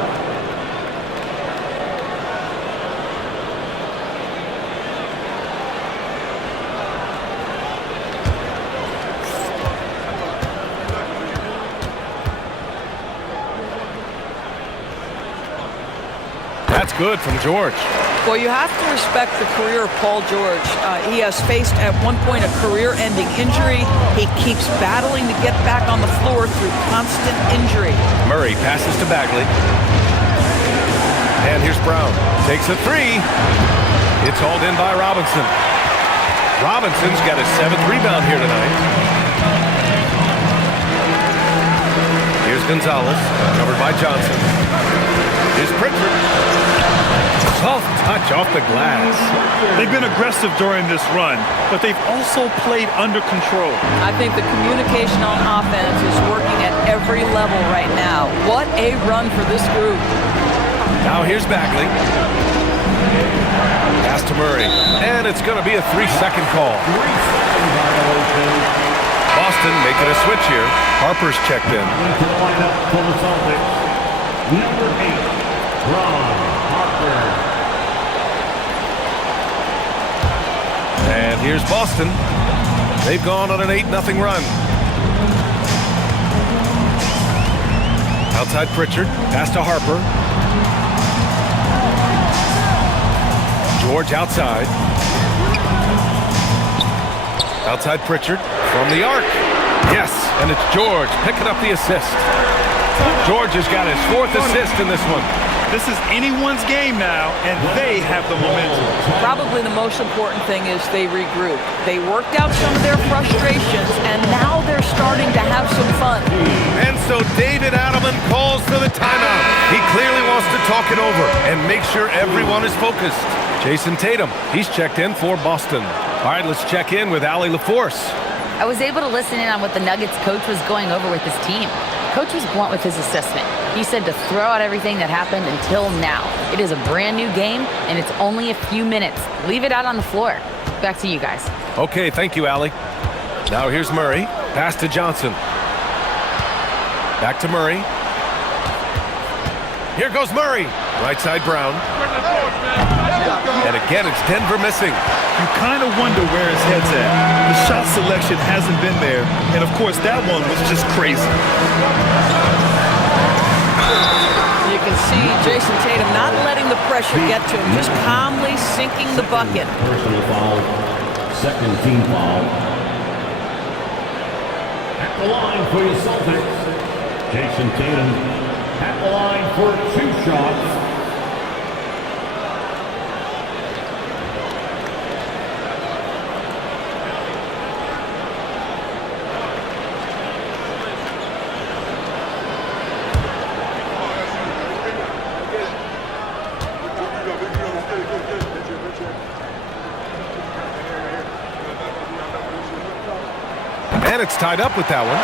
That's good from George. Well, you have to respect the career of Paul George. He has faced at one point a career-ending injury. He keeps battling to get back on the floor through constant injury. Murray passes to Bagley. And here's Brown. Takes a 3. It's hauled in by Robinson. Robinson's got his 7th rebound here tonight. Here's Gonzalez, covered by Johnson. Here's Pritchard. Soft touch off the glass. They've been aggressive during this run, but they've also played under control. I think the communication on offense is working at every level right now. What a run for this group. Now here's Bagley. Pass to Murray, and it's going to be a 3-second call. Boston making a switch here. Harper's checked in. Into the lineup for the Celtics, number 8, Harper. And here's Boston. They've gone on an 8-0 run. Outside Pritchard. Pass to Harper. George outside. Outside Pritchard. From the arc. Yes, and it's George picking up the assist. George has got his 4th assist in this one. This is anyone's game now, and they have the momentum. Probably the most important thing is they regroup. They worked out some of their frustrations, and now they're starting to have some fun. And so David Adelman calls for the timeout. He clearly wants to talk it over and make sure everyone is focused. Jason Tatum, he's checked in for Boston. All right, let's check in with Allie LaForce. I was able to listen in on what the Nuggets coach was going over with his team. Coach was blunt with his assessment. He said to throw out everything that happened until now. It is a brand new game, and it's only a few minutes. Leave it out on the floor. Back to you guys. Okay, thank you, Allie. Now here's Murray. Pass to Johnson. Back to Murray. Here goes Murray. Right side Brown. And again, it's Denver missing. You kind of wonder where his head's at. The shot selection hasn't been there, and of course that one was just crazy. You can see Jason Tatum not letting the pressure get to him, just calmly sinking the bucket. Personal foul, second team foul. At the line for your Celtics, Jason Tatum at the line for 2 shots. And it's tied up with that one.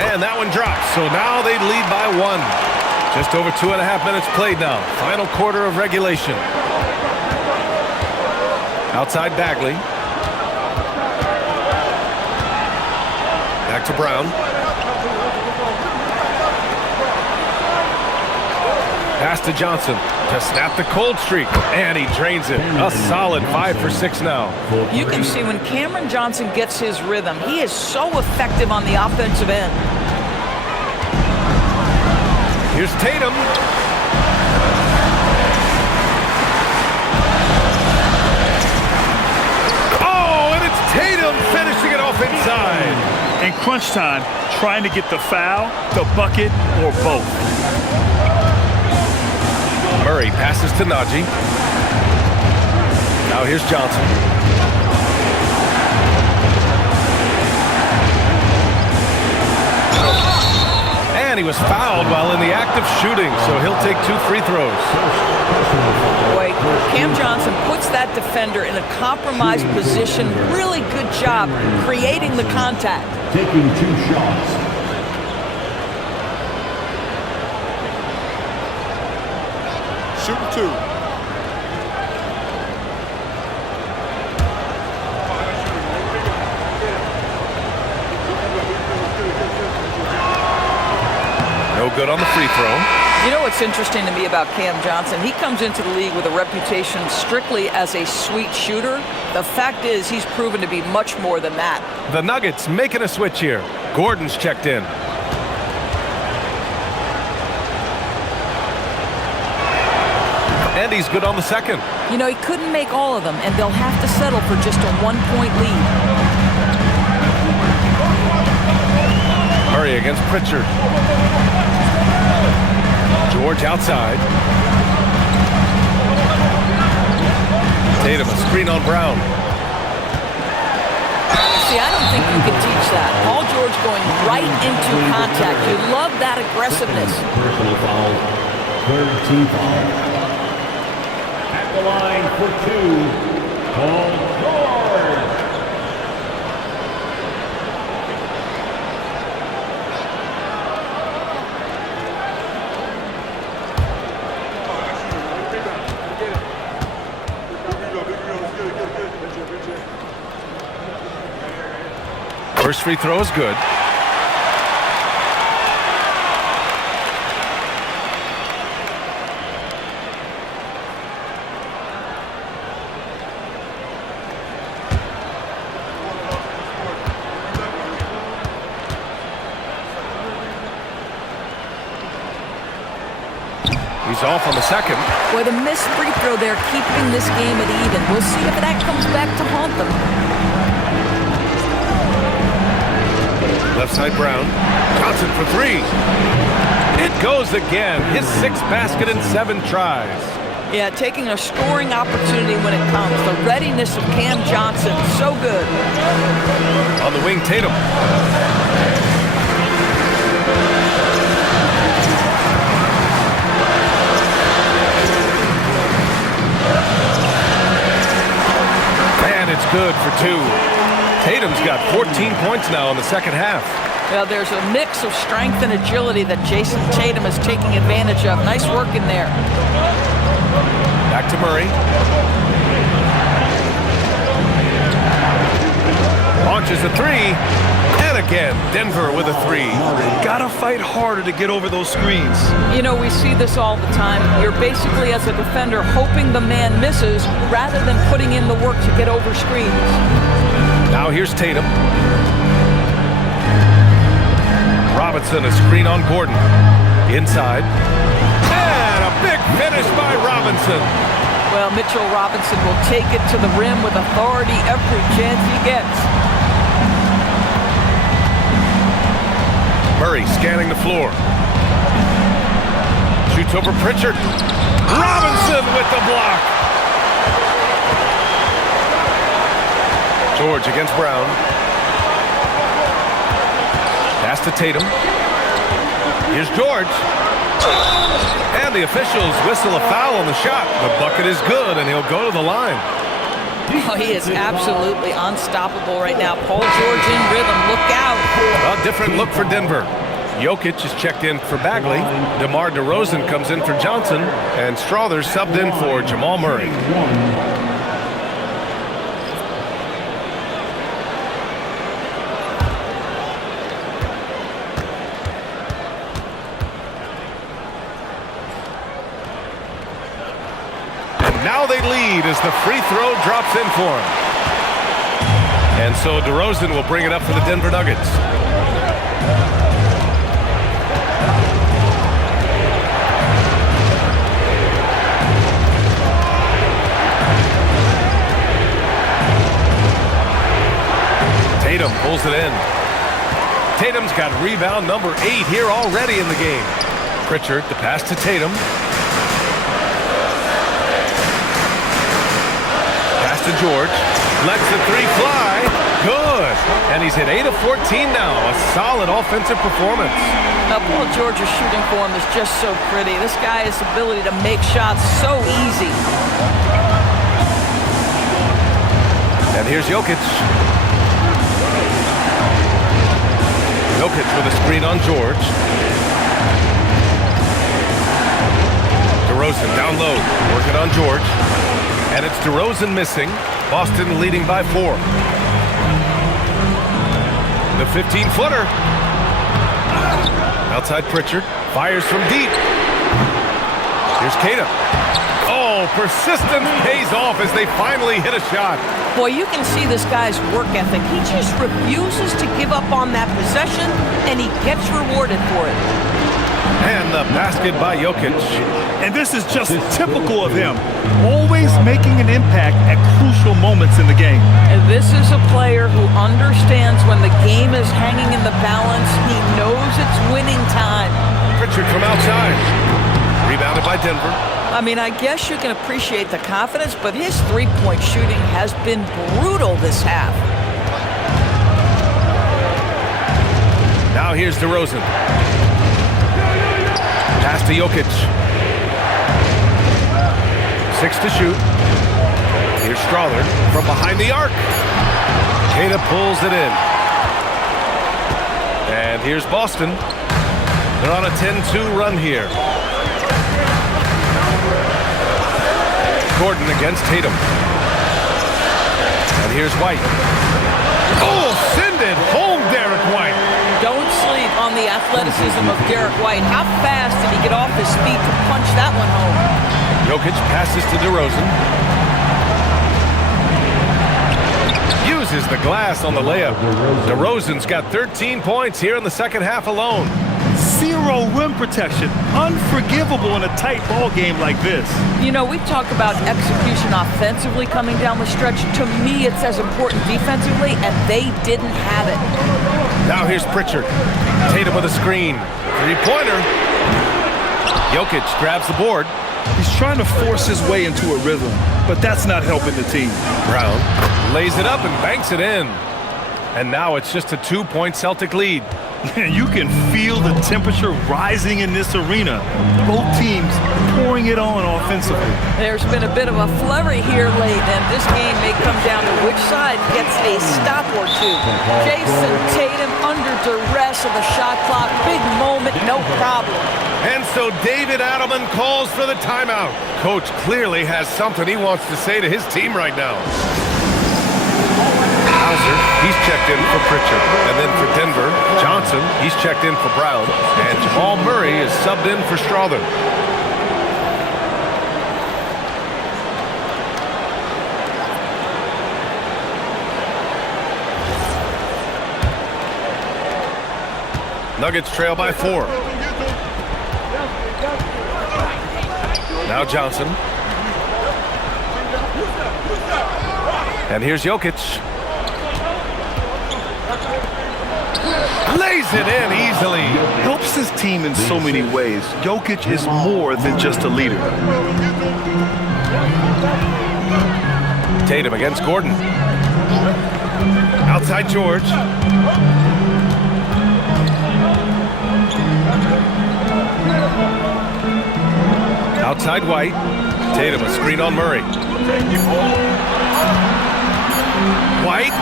And that one drops. So now they lead by 1. Just over 2.5 minutes played now. Final quarter of regulation. Outside Bagley. Back to Brown. Pass to Johnson to snap the cold streak. And he drains it. A solid 5 for 6 now. You can see when Cameron Johnson gets his rhythm, he is so effective on the offensive end. Here's Tatum. Oh, and it's Tatum finishing it off inside. In crunch time, trying to get the foul, the bucket, or both. Murray passes to Najee. Now here's Johnson. And he was fouled while in the act of shooting, so he'll take 2 free throws. Boy, Cam Johnson puts that defender in a compromised position. Really good job creating the contact. Taking 2 shots. Shooting 2. No good on the free throw. You know what's interesting to me about Cam Johnson? He comes into the league with a reputation strictly as a sweet shooter. The fact is he's proven to be much more than that. The Nuggets making a switch here. Gordon's checked in. And he's good on the second. You know, he couldn't make all of them, and they'll have to settle for just a 1-point lead. Murray against Pritchard. George outside. Tatum, a screen on Brown. See, I don't think you can teach that. Paul George going right into contact. You love that aggressiveness. Personal foul, 3rd team foul. At the the line for 2, Paul George. First free throw is good. He's off on the second. Boy, the missed free throw there, keeping this game at even. We'll see if that comes back to haunt them. Left side Brown. Johnson for 3. It goes again. His 6th basket in 7 tries. Yeah, taking a scoring opportunity when it comes. The readiness of Cam Johnson, so good. On the wing, Tatum. And it's good for 2. Tatum's got 14 points now in the second half. Well, there's a mix of strength and agility that Jason Tatum is taking advantage of. Nice work in there. Back to Murray. Launches a 3. And again, Denver with a 3. Gotta fight harder to get over those screens. You know, we see this all the time. You're basically, as a defender, hoping the man misses rather than putting in the work to get over screens. Now here's Tatum. Robinson, a screen on Gordon. Inside. And a big finish by Robinson. Well, Mitchell Robinson will take it to the rim with authority every chance he gets. Murray scanning the floor. Shoots over Pritchard. Robinson with the block. George against Brown. Pass to Tatum. Here's George. And the officials whistle a foul on the shot. The bucket is good, and he'll go to the line. Oh, he is absolutely unstoppable right now. Paul George in rhythm. Look out. A different look for Denver. Jokic is checked in for Bagley. DeMar DeRozan comes in for Johnson. And Strother subbed in for Jamal Murray. Now they lead as the free throw drops in for him. And so DeRozan will bring it up for the Denver Nuggets. Tatum pulls it in. Tatum's got rebound number 8 here already in the game. Pritchard, the pass to Tatum. To George, lets the 3 fly, good, and he's hit 8 of 14 now, a solid offensive performance. Now, Paul George's shooting form is just so pretty. This guy has the ability to make shots so easy. And here's Jokic. Jokic with a screen on George. DeRozan down low, working on George. And it's DeRozan missing. Boston leading by 4. The 15-footer. Outside Pritchard. Fires from deep. Here's Kata. Oh, persistence pays off as they finally hit a shot. Boy, you can see this guy's work ethic. He just refuses to give up on that possession, and he gets rewarded for it. And the basket by Jokic. And this is just typical of him. Always making an impact at crucial moments in the game. And this is a player who understands when the game is hanging in the balance. He knows it's winning time. Pritchard from outside. Rebounded by Denver. I mean, I guess you can appreciate the confidence, but his three-point shooting has been brutal this half. Now here's DeRozan. Pass to Jokic. 6 to shoot. Here's Strother from behind the arc. Tatum pulls it in. And here's Boston. They're on a 10-2 run here. Gordon against Tatum. And here's White. Oh, send it home, Derek White. Don't sleep on the athleticism of Derek White. How fast did he get off his feet to punch that one home? Jokic passes to DeRozan. Uses the glass on the layup. DeRozan's got 13 points here in the second half alone. Zero rim protection. Unforgivable in a tight ball game like this. You know, we talk about execution offensively coming down the stretch. To me, it's as important defensively, and they didn't have it. Now here's Pritchard. Tatum with a screen. Three-pointer. Jokic grabs the board. He's trying to force his way into a rhythm, but that's not helping the team. Brown lays it up and banks it in. And now it's just a 2-point Celtic lead. You can feel the temperature rising in this arena. Both teams pouring it on offensively. There's been a bit of a flurry here late, and this game may come down to which side gets a stop or two. Jason Tatum under duress of the shot clock. Big moment, no problem. And so David Adelman calls for the timeout. Coach clearly has something he wants to say to his team right now. Hauser, he's checked in for Pritchard. And then for Denver, Johnson, he's checked in for Brown. And Jamal Murray is subbed in for Strother. Nuggets trail by 4. Now Johnson. And here's Jokic. Lays it in easily. Helps his team in so many ways. Jokic is more than just a leader. Tatum against Gordon. Outside George. Outside White. Tatum a screen on Murray. White.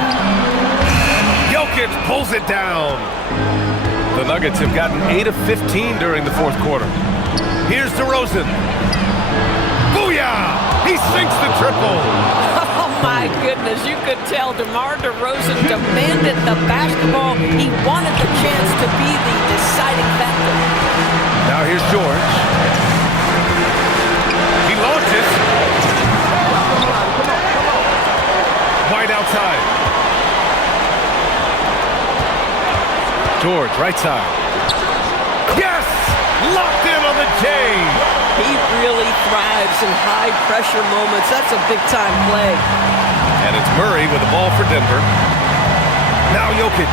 Jokic pulls it down. The Nuggets have gotten 8 of 15 during the fourth quarter. Here's DeRozan. Booyah! He sinks the triple. Oh, my goodness. You could tell DeMar DeRozan demanded the basketball. He wanted the chance to be the deciding factor. Now here's George. He launches. White outside. George, right side. Yes! Locked in on the J. He really thrives in high-pressure moments. That's a big-time play. And it's Murray with the ball for Denver. Now Jokic.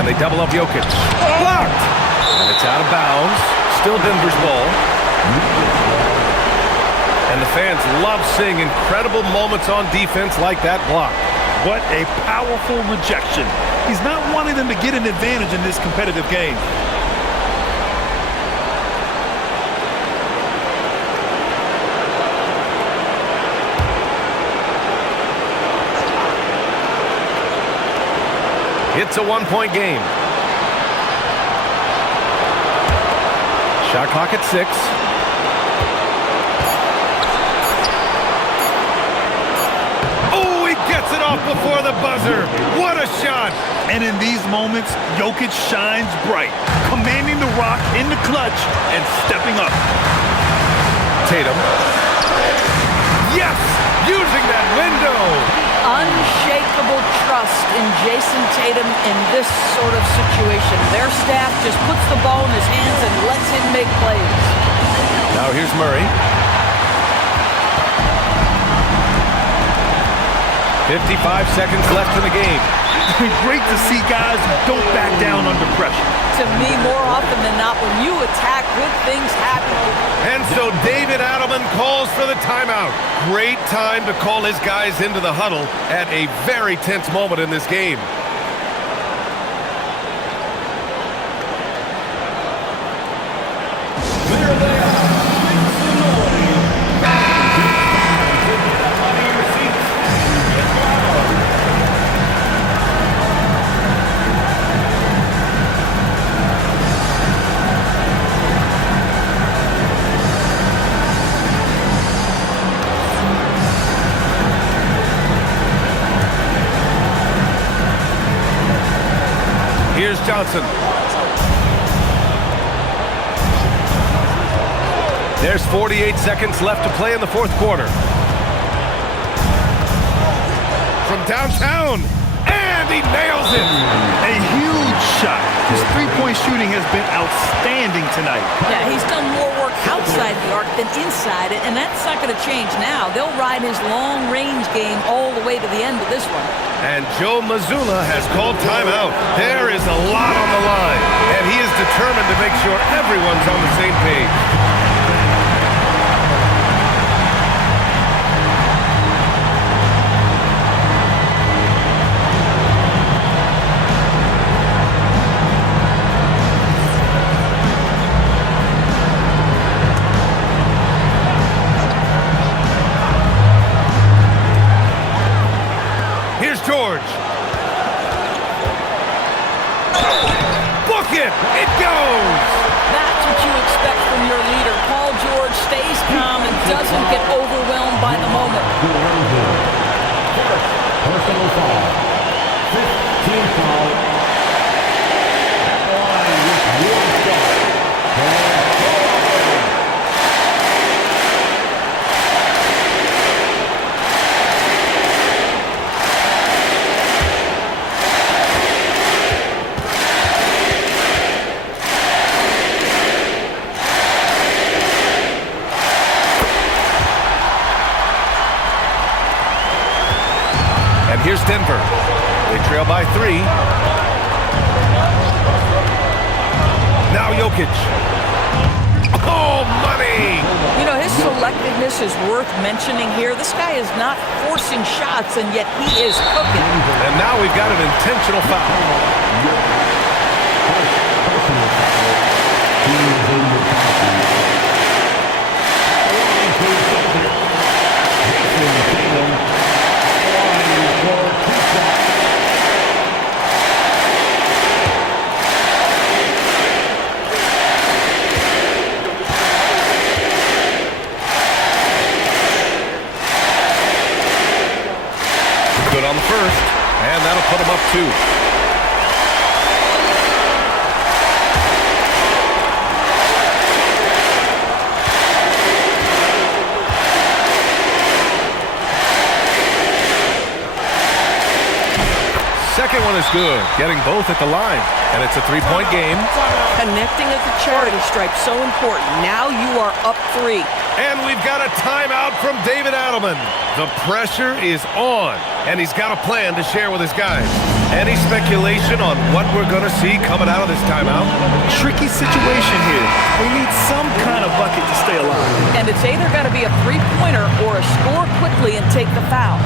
And they double up Jokic. Blocked! And it's out of bounds. Still Denver's ball. And the fans love seeing incredible moments on defense like that block. What a powerful rejection. He's not wanting them to get an advantage in this competitive game. It's a 1-point game. Shot clock at 6. Oh, he gets it off before the buzzer. What a shot. And in these moments, Jokic shines bright, commanding the rock in the clutch and stepping up. Tatum. Yes! Using that window. Unshakable trust in Jason Tatum in this sort of situation. Their staff just puts the ball in his hands and lets him make plays. Now here's Murray. 55 seconds left in the game. Great to see guys who don't back down under pressure. To me, more often than not, when you attack, good things happen. And so David Adelman calls for the timeout. Great time to call his guys into the huddle at a very tense moment in this game. Here's Johnson. There's 48 seconds left to play in the fourth quarter. From downtown, and he nails it. A huge shot. His three-point shooting has been outstanding tonight. Yeah, he's done more work outside the arc than inside it, and that's not going to change now. They'll ride his long-range game all the way to the end of this one. And Joe Mazzulla has called timeout. There is a lot on the line, and he is determined to make sure everyone's on the same page. George. Book it! It goes! That's what you expect from your leader. Paul George stays calm and doesn't get overwhelmed by the moment. Personal foul. 15 foul. At the line with one shot. Here's Denver. They trail by 3. Now Jokic. Oh, money! You know, his selectiveness is worth mentioning here. This guy is not forcing shots, and yet he is cooking. And now we've got an intentional foul. Good on the first, and that'll put him up 2. Second one is good, getting both at the line, and it's a 3-point game. Connecting at the charity stripe, so important. Now you are up 3. And we've got a timeout from David Adelman. The pressure is on, and he's got a plan to share with his guys. Any speculation on what we're going to see coming out of this timeout? Tricky situation here. We need some kind of bucket to stay alive. And it's either got to be a three-pointer or a score quickly and take the foul.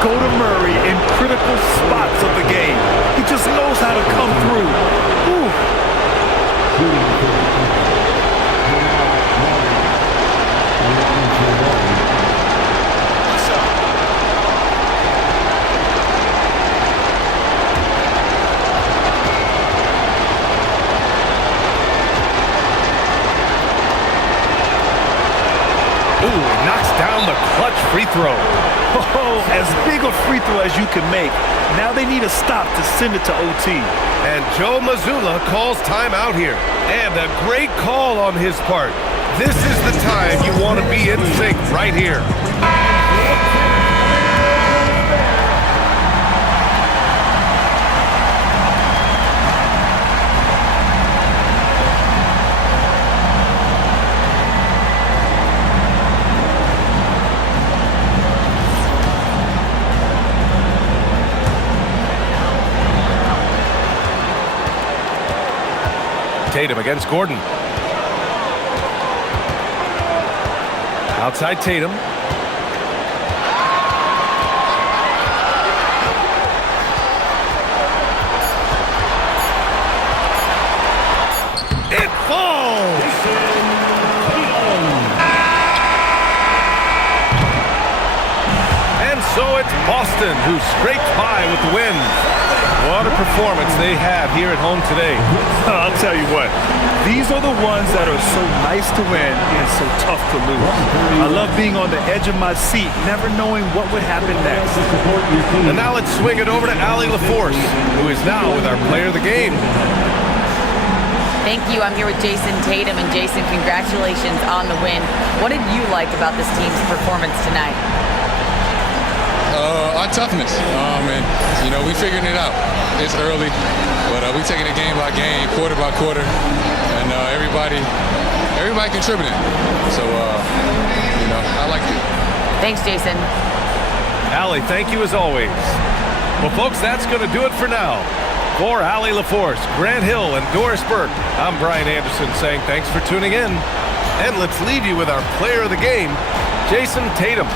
Go to Murray in critical spots of the game. He just knows how to come through. Ooh. Ooh, knocks down the clutch free throw. Oh, as big a free throw as you can make. Now they need a stop to send it to OT. And Joe Mazzulla calls timeout here. And a great call on his part. This is the time you want to be in sync right here. Tatum against Gordon. Outside Tatum. It falls! Boston, who scraped by with the win. What a performance they had here at home today. I'll tell you what, these are the ones that are so nice to win and so tough to lose. I love being on the edge of my seat, never knowing what would happen next. And now let's swing it over to Allie LaForce, who is now with our player of the game. Thank you. I'm here with Jason Tatum. And Jason, congratulations on the win. What did you like about this team's performance tonight? Our toughness. And, we figuring it out. It's early, but we taking it game by game, quarter by quarter, and everybody contributing. So, I like it. Thanks, Jason. Allie, thank you as always. Well, folks, that's going to do it for now. For Allie LaForce, Grant Hill, and Doris Burke, I'm Brian Anderson saying thanks for tuning in. And let's leave you with our player of the game, Jason Tatum.